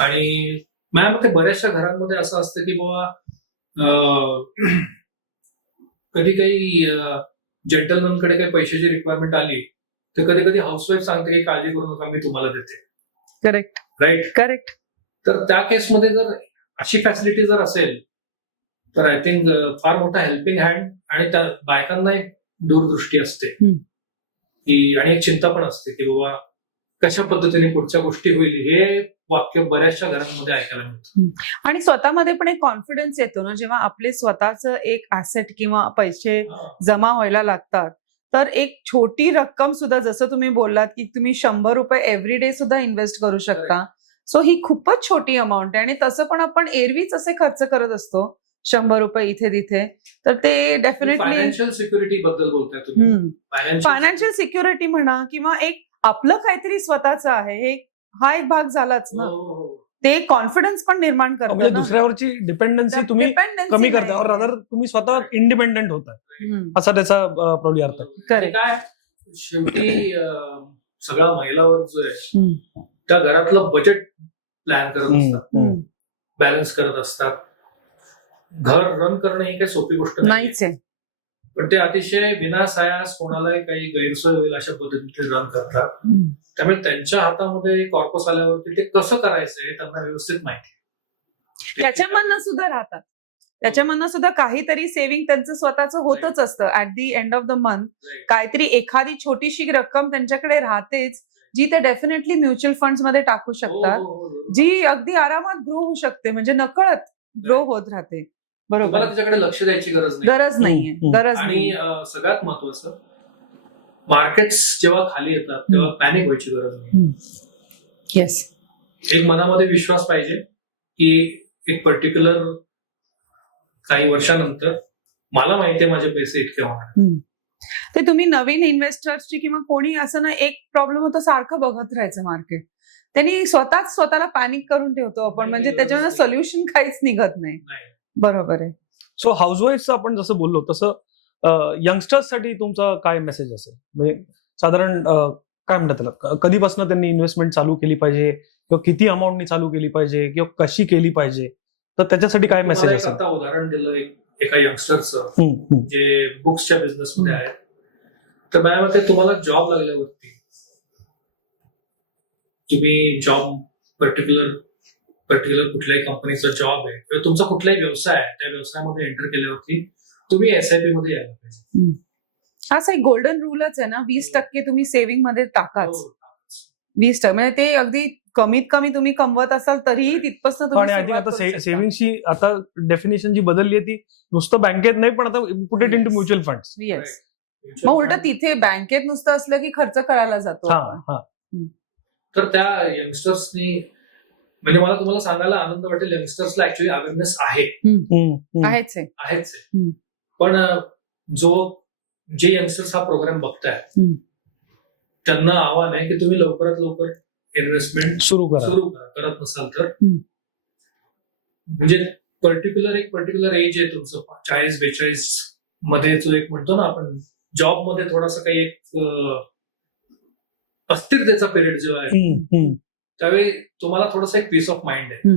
आणि माझ्या मते बऱ्याचशा घरांमध्ये असं असतं की बाबा कधी काही जेंटलमॅनकडे काही पैशाची रिक्वायरमेंट आली तर कधी कधी हाऊसवाईफ सांगते की काळजी करू नका, मी तुम्हाला देते. Correct, right, correct. तर त्या केसमध्ये जर अशी फॅसिलिटी जर असेल तर आय थिंक फार मोठा हेल्पिंग हँड. आणि त्या बायकांना एक दूरदृष्टी असते की आणि एक चिंता पण असते की बाबा कशा पद्धतीने पुढच्या गोष्टी होईल. हे वाक्य बऱ्याचशा घरांमध्ये ऐकायला मिळतं. आणि स्वतःमध्ये पण एक कॉन्फिडन्स येतो ना, जेव्हा आपले स्वतःच एक ऍसेट किंवा पैसे जमा व्हायला लागतात, तर एक छोटी रक्कम सुद्धा, जसं तुम्ही बोललात की तुम्ही 100 रुपये एव्हरी डे सुद्धा इन्व्हेस्ट करू शकता. सो ही खूपच छोटी अमाऊंट आहे. आणि तसं पण आपण एरवीच असे खर्च करत असतो 100 रुपये इथे तिथे, तर ते डेफिनेटली फायनान्शियल सिक्युरिटी बद्दल बोलताय तुम्ही. फायनान्शियल सिक्युरिटी म्हणा किंवा एक आपलं काहीतरी स्वतःचं आहे, हा एक भाग झालाच ना. ते कॉन्फिडन्स पण निर्माण म्हणजे करतात ना. दुसऱ्यावरची डिपेंडन्सी तुम्ही Dependency कमी नाही. करता रादर तुम्ही स्वतः इंडिपेंडेंट होता हम्म. असा त्याचा प्रॉब्लेम अर्थ आहे. आणि काय शेवटी सगळा महिलावर जो आहे हम्म. त्या घरातलं बजेट प्लॅन करत असतात, हम्म. बॅलन्स करत असतात. घर रन करणं ही काही सोपी गोष्ट नाही, नाहीच आहे. पण ते अतिशय विनासायास कोणालाही काही गैरसोय होईल अशा पद्धतीने रन करतात. हम्म. त्यामुळे त्यांच्या हातामध्ये कॉर्पस आल्यावरती ते कसं करायचं हे त्यांना व्यवस्थित माहिती आहे. त्याच्यामधनं सुद्धा राहतात. त्याच्यामधनं सुद्धा काहीतरी सेव्हिंग त्यांचं स्वतःचं होतच असतं. At the end of the month काहीतरी एखादी छोटीशी रक्कम त्यांच्याकडे राहतेच, जी ते डेफिनेटली म्युच्युअल फंड्स मध्ये टाकू हो, शकतात, हो, हो, हो. जी अगदी आरामात ग्रो होऊ शकते, म्हणजे नकळत ग्रो होत राहते. तुम्हाला बरोबर. त्याच्याकडे लक्ष द्यायची गरज नाही. गरज नाहीये. हम्म. गरज आणि नाही. सगळ्यात महत्वाचं, मार्केट्स जेव्हा खाली येतात तेव्हा पॅनिक व्हायची गरज नाही. येस. एक मनामध्ये विश्वास पाहिजे की एक पर्टिक्युलर काही वर्षानंतर मला माहितीये माझे पैसे इतके होणार. ते तुम्ही नवीन इन्व्हेस्टर्सची किंवा कोणी असं ना, एक प्रॉब्लेम होतो, सारखं बघत राहायचं मार्केट. त्यांनी स्वतःच स्वतःला पॅनिक करून ठेवतो आपण, म्हणजे त्याच्यावर सोल्युशन काहीच निघत नाही. नाही. बरोबर आहे. सो हाऊसवाईफचं आपण जसं बोललो तसं यंगस्टर्स साठी तुमचा काय मेसेज असेल, म्हणजे साधारण काय म्हणतात त्याला, कधीपासून त्यांनी इन्व्हेस्टमेंट चालू केली पाहिजे किंवा किती अमाऊंटनी चालू केली पाहिजे किंवा कशी केली पाहिजे, तर त्याच्यासाठी काय मेसेज तुम्हाला एक असेल? आता उदाहरण दिलं एका यंगस्टरचं हम्म, हम्म. जे बुक्सच्या बिझनेस मध्ये आहेत. तर माझ्या मते तुम्हाला जॉब लागल्यावरती तुम्ही जॉब पर्टिक्युलर कुठल्याही कंपनीचा जॉब आहे किंवा तुमचा कुठलाही व्यवसाय आहे, त्या व्यवसायामध्ये एंटर केल्यावरती तुम्ही SIP मध्ये यायला पाहिजे. हाच एक गोल्डन रूलच आहे ना, 20% तुम्ही सेव्हिंग मध्ये टाकाच. हो. 20% म्हणजे ते अगदी कमीत कमी तुम्ही कमवत असाल तरीही तिथपासून तुम्ही आणि आय थिंक सुरुवात आता करू शकता. सेव्हिंगची आता डेफिनेशन जी बदलली आहे ती नुसतं बँकेत नाही, पण आता put it into Yes. Mutual funds. Yes. मग उलट तिथे बँकेत नुसतं असलं की खर्च करायला जातो हा आपण. हा तर त्या यंगस्टर्सनी, म्हणजे मला तुम्हाला सांगायला आनंद वाटेल, यंगस्टर्सला ऍक्च्युली अवेअरनेस आहे, हम्म, हम्म. आहेच आहे. आहेच आहे. हम्म. पण जे यंगस्टर्स हा प्रोग्राम बघतायत हम्म. त्यांना आव्हान आहे की तुम्ही लवकरात लवकर इन्व्हेस्टमेंट सुरू करा. सुरू करा. करत नसाल तर हम्म. म्हणजे पर्टिक्युलर एज आहे तुमचं 40-42 मध्ये, जो एक म्हणतो ना आपण जॉब मध्ये थोडासा काही एक अस्थिरतेचा पिरियड जो आहे, हम्म, हम्म. त्यावेळी तुम्हाला थोडासा एक पीस ऑफ माइंड आहे.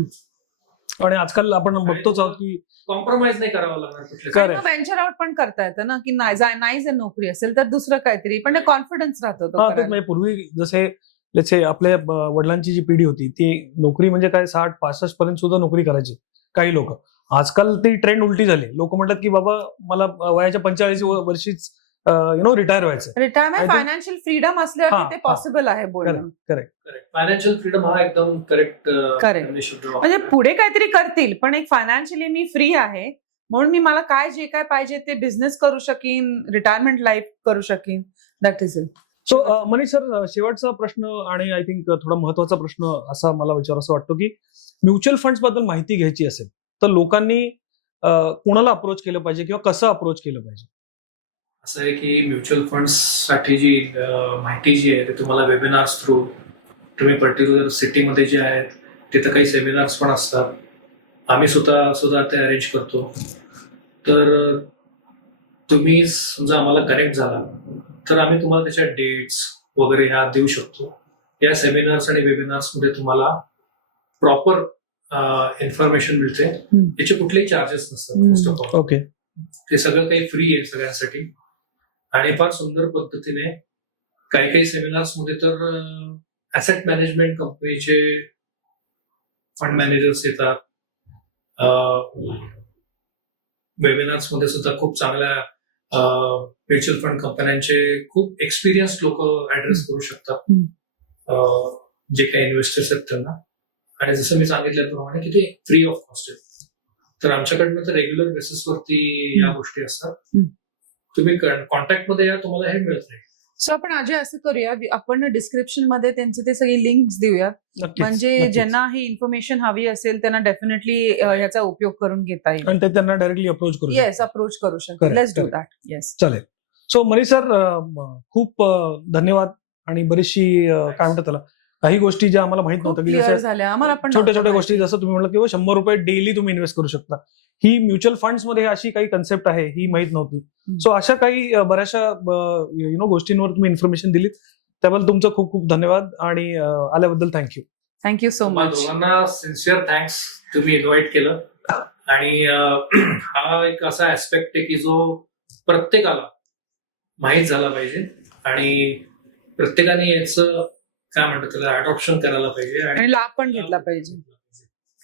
आणि आजकाल आपण बघतोच आहोत की कॉम्प्रोमाइज नाही करावं लागणार कुठल्या. Correct. व्हेंचर आउट पण करता येतं ना, की नाही जर नोकरी असेल तर दुसरं काहीतरी, पण ते कॉन्फिडन्स राहतो तो हा तेच करायला. म्हणजे पूर्वी जसे let's say आपल्या वडिलांची जी पिढी होती ती नोकरी म्हणजे काय 60-65 पर्यंत सुद्धा नोकरी करायची काही लोक. आजकाल ती ट्रेंड उलटी झाली. लोक म्हणतात की बाबा मला वयाच्या 45 वर्षीच रिटायर व्हायचं. Retirement I think- financial freedom असल्यावर हा, ते पॉसिबल आहे बोलणं. करेक्ट. फायनान्शियल फ्रीडम हा एकदम करेक्ट. म्हणजे पुढे काहीतरी करतील, पण एक फायनान्शियली मी फ्री आहे म्हणून मी मला जे काय पाहिजे ते बिझनेस करू शकीन, रिटायरमेंट लाईफ करू शकीन. That is it. So Manish sir, शेवटचा प्रश्न आणि आय थिंक थोडा महत्वाचा प्रश्न असा मला विचारायचा वाटतो की म्युच्युअल फंड्स बद्दल माहिती घ्यायची असेल तर लोकांनी कोणाला अप्रोच केलं पाहिजे किंवा कसं अप्रोच केलं पाहिजे? असं आहे की म्युच्युअल फंड्स साठी जी माहिती जी आहे ते तुम्हाला वेबिनार्स थ्रू, तुम्ही पर्टिक्युलर सिटीमध्ये जे आहेत तिथं काही सेमिनार्स पण असतात. आम्ही सुद्धा ते अरेंज करतो. तर तुम्ही समजा आम्हाला कनेक्ट झाला तर आम्ही तुम्हाला त्याच्या डेट्स वगैरे ह्या देऊ शकतो. या सेमिनार्स आणि वेबिनार्स मध्ये तुम्हाला प्रॉपर इन्फॉर्मेशन मिळते. याचे कुठलेही चार्जेस नसतात. First of all okay. ते सगळं काही फ्री आहे सगळ्यांसाठी आणि फार सुंदर पद्धतीने. काही सेमिनार्स मध्ये तर ऍसेट मॅनेजमेंट कंपनीचे फंड मॅनेजर्स येतात. वेबिनार्स मध्ये सुद्धा खूप चांगल्या म्युच्युअल फंड कंपन्यांचे खूप एक्सपिरियन्स लोक ऍड्रेस करू शकतात, जे काही इन्व्हेस्टर्स आहेत त्यांना. आणि जसं मी सांगितल्याप्रमाणे की ते फ्री ऑफ कॉस्ट आहे. तर आमच्याकडनं तर रेग्युलर बेसिसवरती या गोष्टी असतात. तुम्ही कॉन्टॅक्ट मध्ये या, तुम्हाला हे मिळत नाही. सो आपण अजय असं करूया, आपण डिस्क्रिप्शन मध्ये त्यांचे ते सगळी लिंक्स देऊया, म्हणजे ज्यांना ही इन्फॉर्मेशन हवी असेल त्यांना डेफिनेटली ह्याचा उपयोग करून घेता येईल आणि ते त्यांना डायरेक्टली अप्रोच करू. येस, अप्रोच करू शकतो. Let's do that. येस, चालेल. सो मनीष सर, खूप धन्यवाद आणि बरीचशी काय म्हणतात त्याला काही गोष्टी ज्या आम्हाला माहित नव्हत्या की क्लिअर जसं झाल्या आम्हाला पण छोट्या नव्हतं छोट्या माहिती. गोष्टी जसं तुम्ही म्हटलं की ₹100 डेली तुम्ही इन्व्हेस्ट करू शकता, ही म्युच्युअल फंड्स मध्ये अशी काही कन्सेप्ट आहे ही माहित नव्हती. सो अशा काही बऱ्याचशा गोष्टींवर तुम्ही इन्फॉर्मेशन दिलीत, त्याबद्दल तुमचं खूप खूप धन्यवाद आणि आल्याबद्दल थँक्यू. थँक्यू सो तुम्हा मच. दोघांना सिन्सिअर थँक्स, तुम्ही इन्व्हाइट केलं. आणि हा एक असा ऍस्पेक्ट आहे की जो प्रत्येकाला माहीत झाला पाहिजे आणि प्रत्येकाने याचं काय म्हणतात त्याला अडॉप्शन करायला पाहिजे आणि लाभ पण घेतला पाहिजे.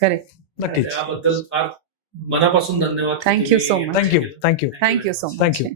करेक्ट. नक्कीच. त्याबद्दल फार मनापासून धन्यवाद. Thank you so much. Thank you. Thank you so much. Thank you.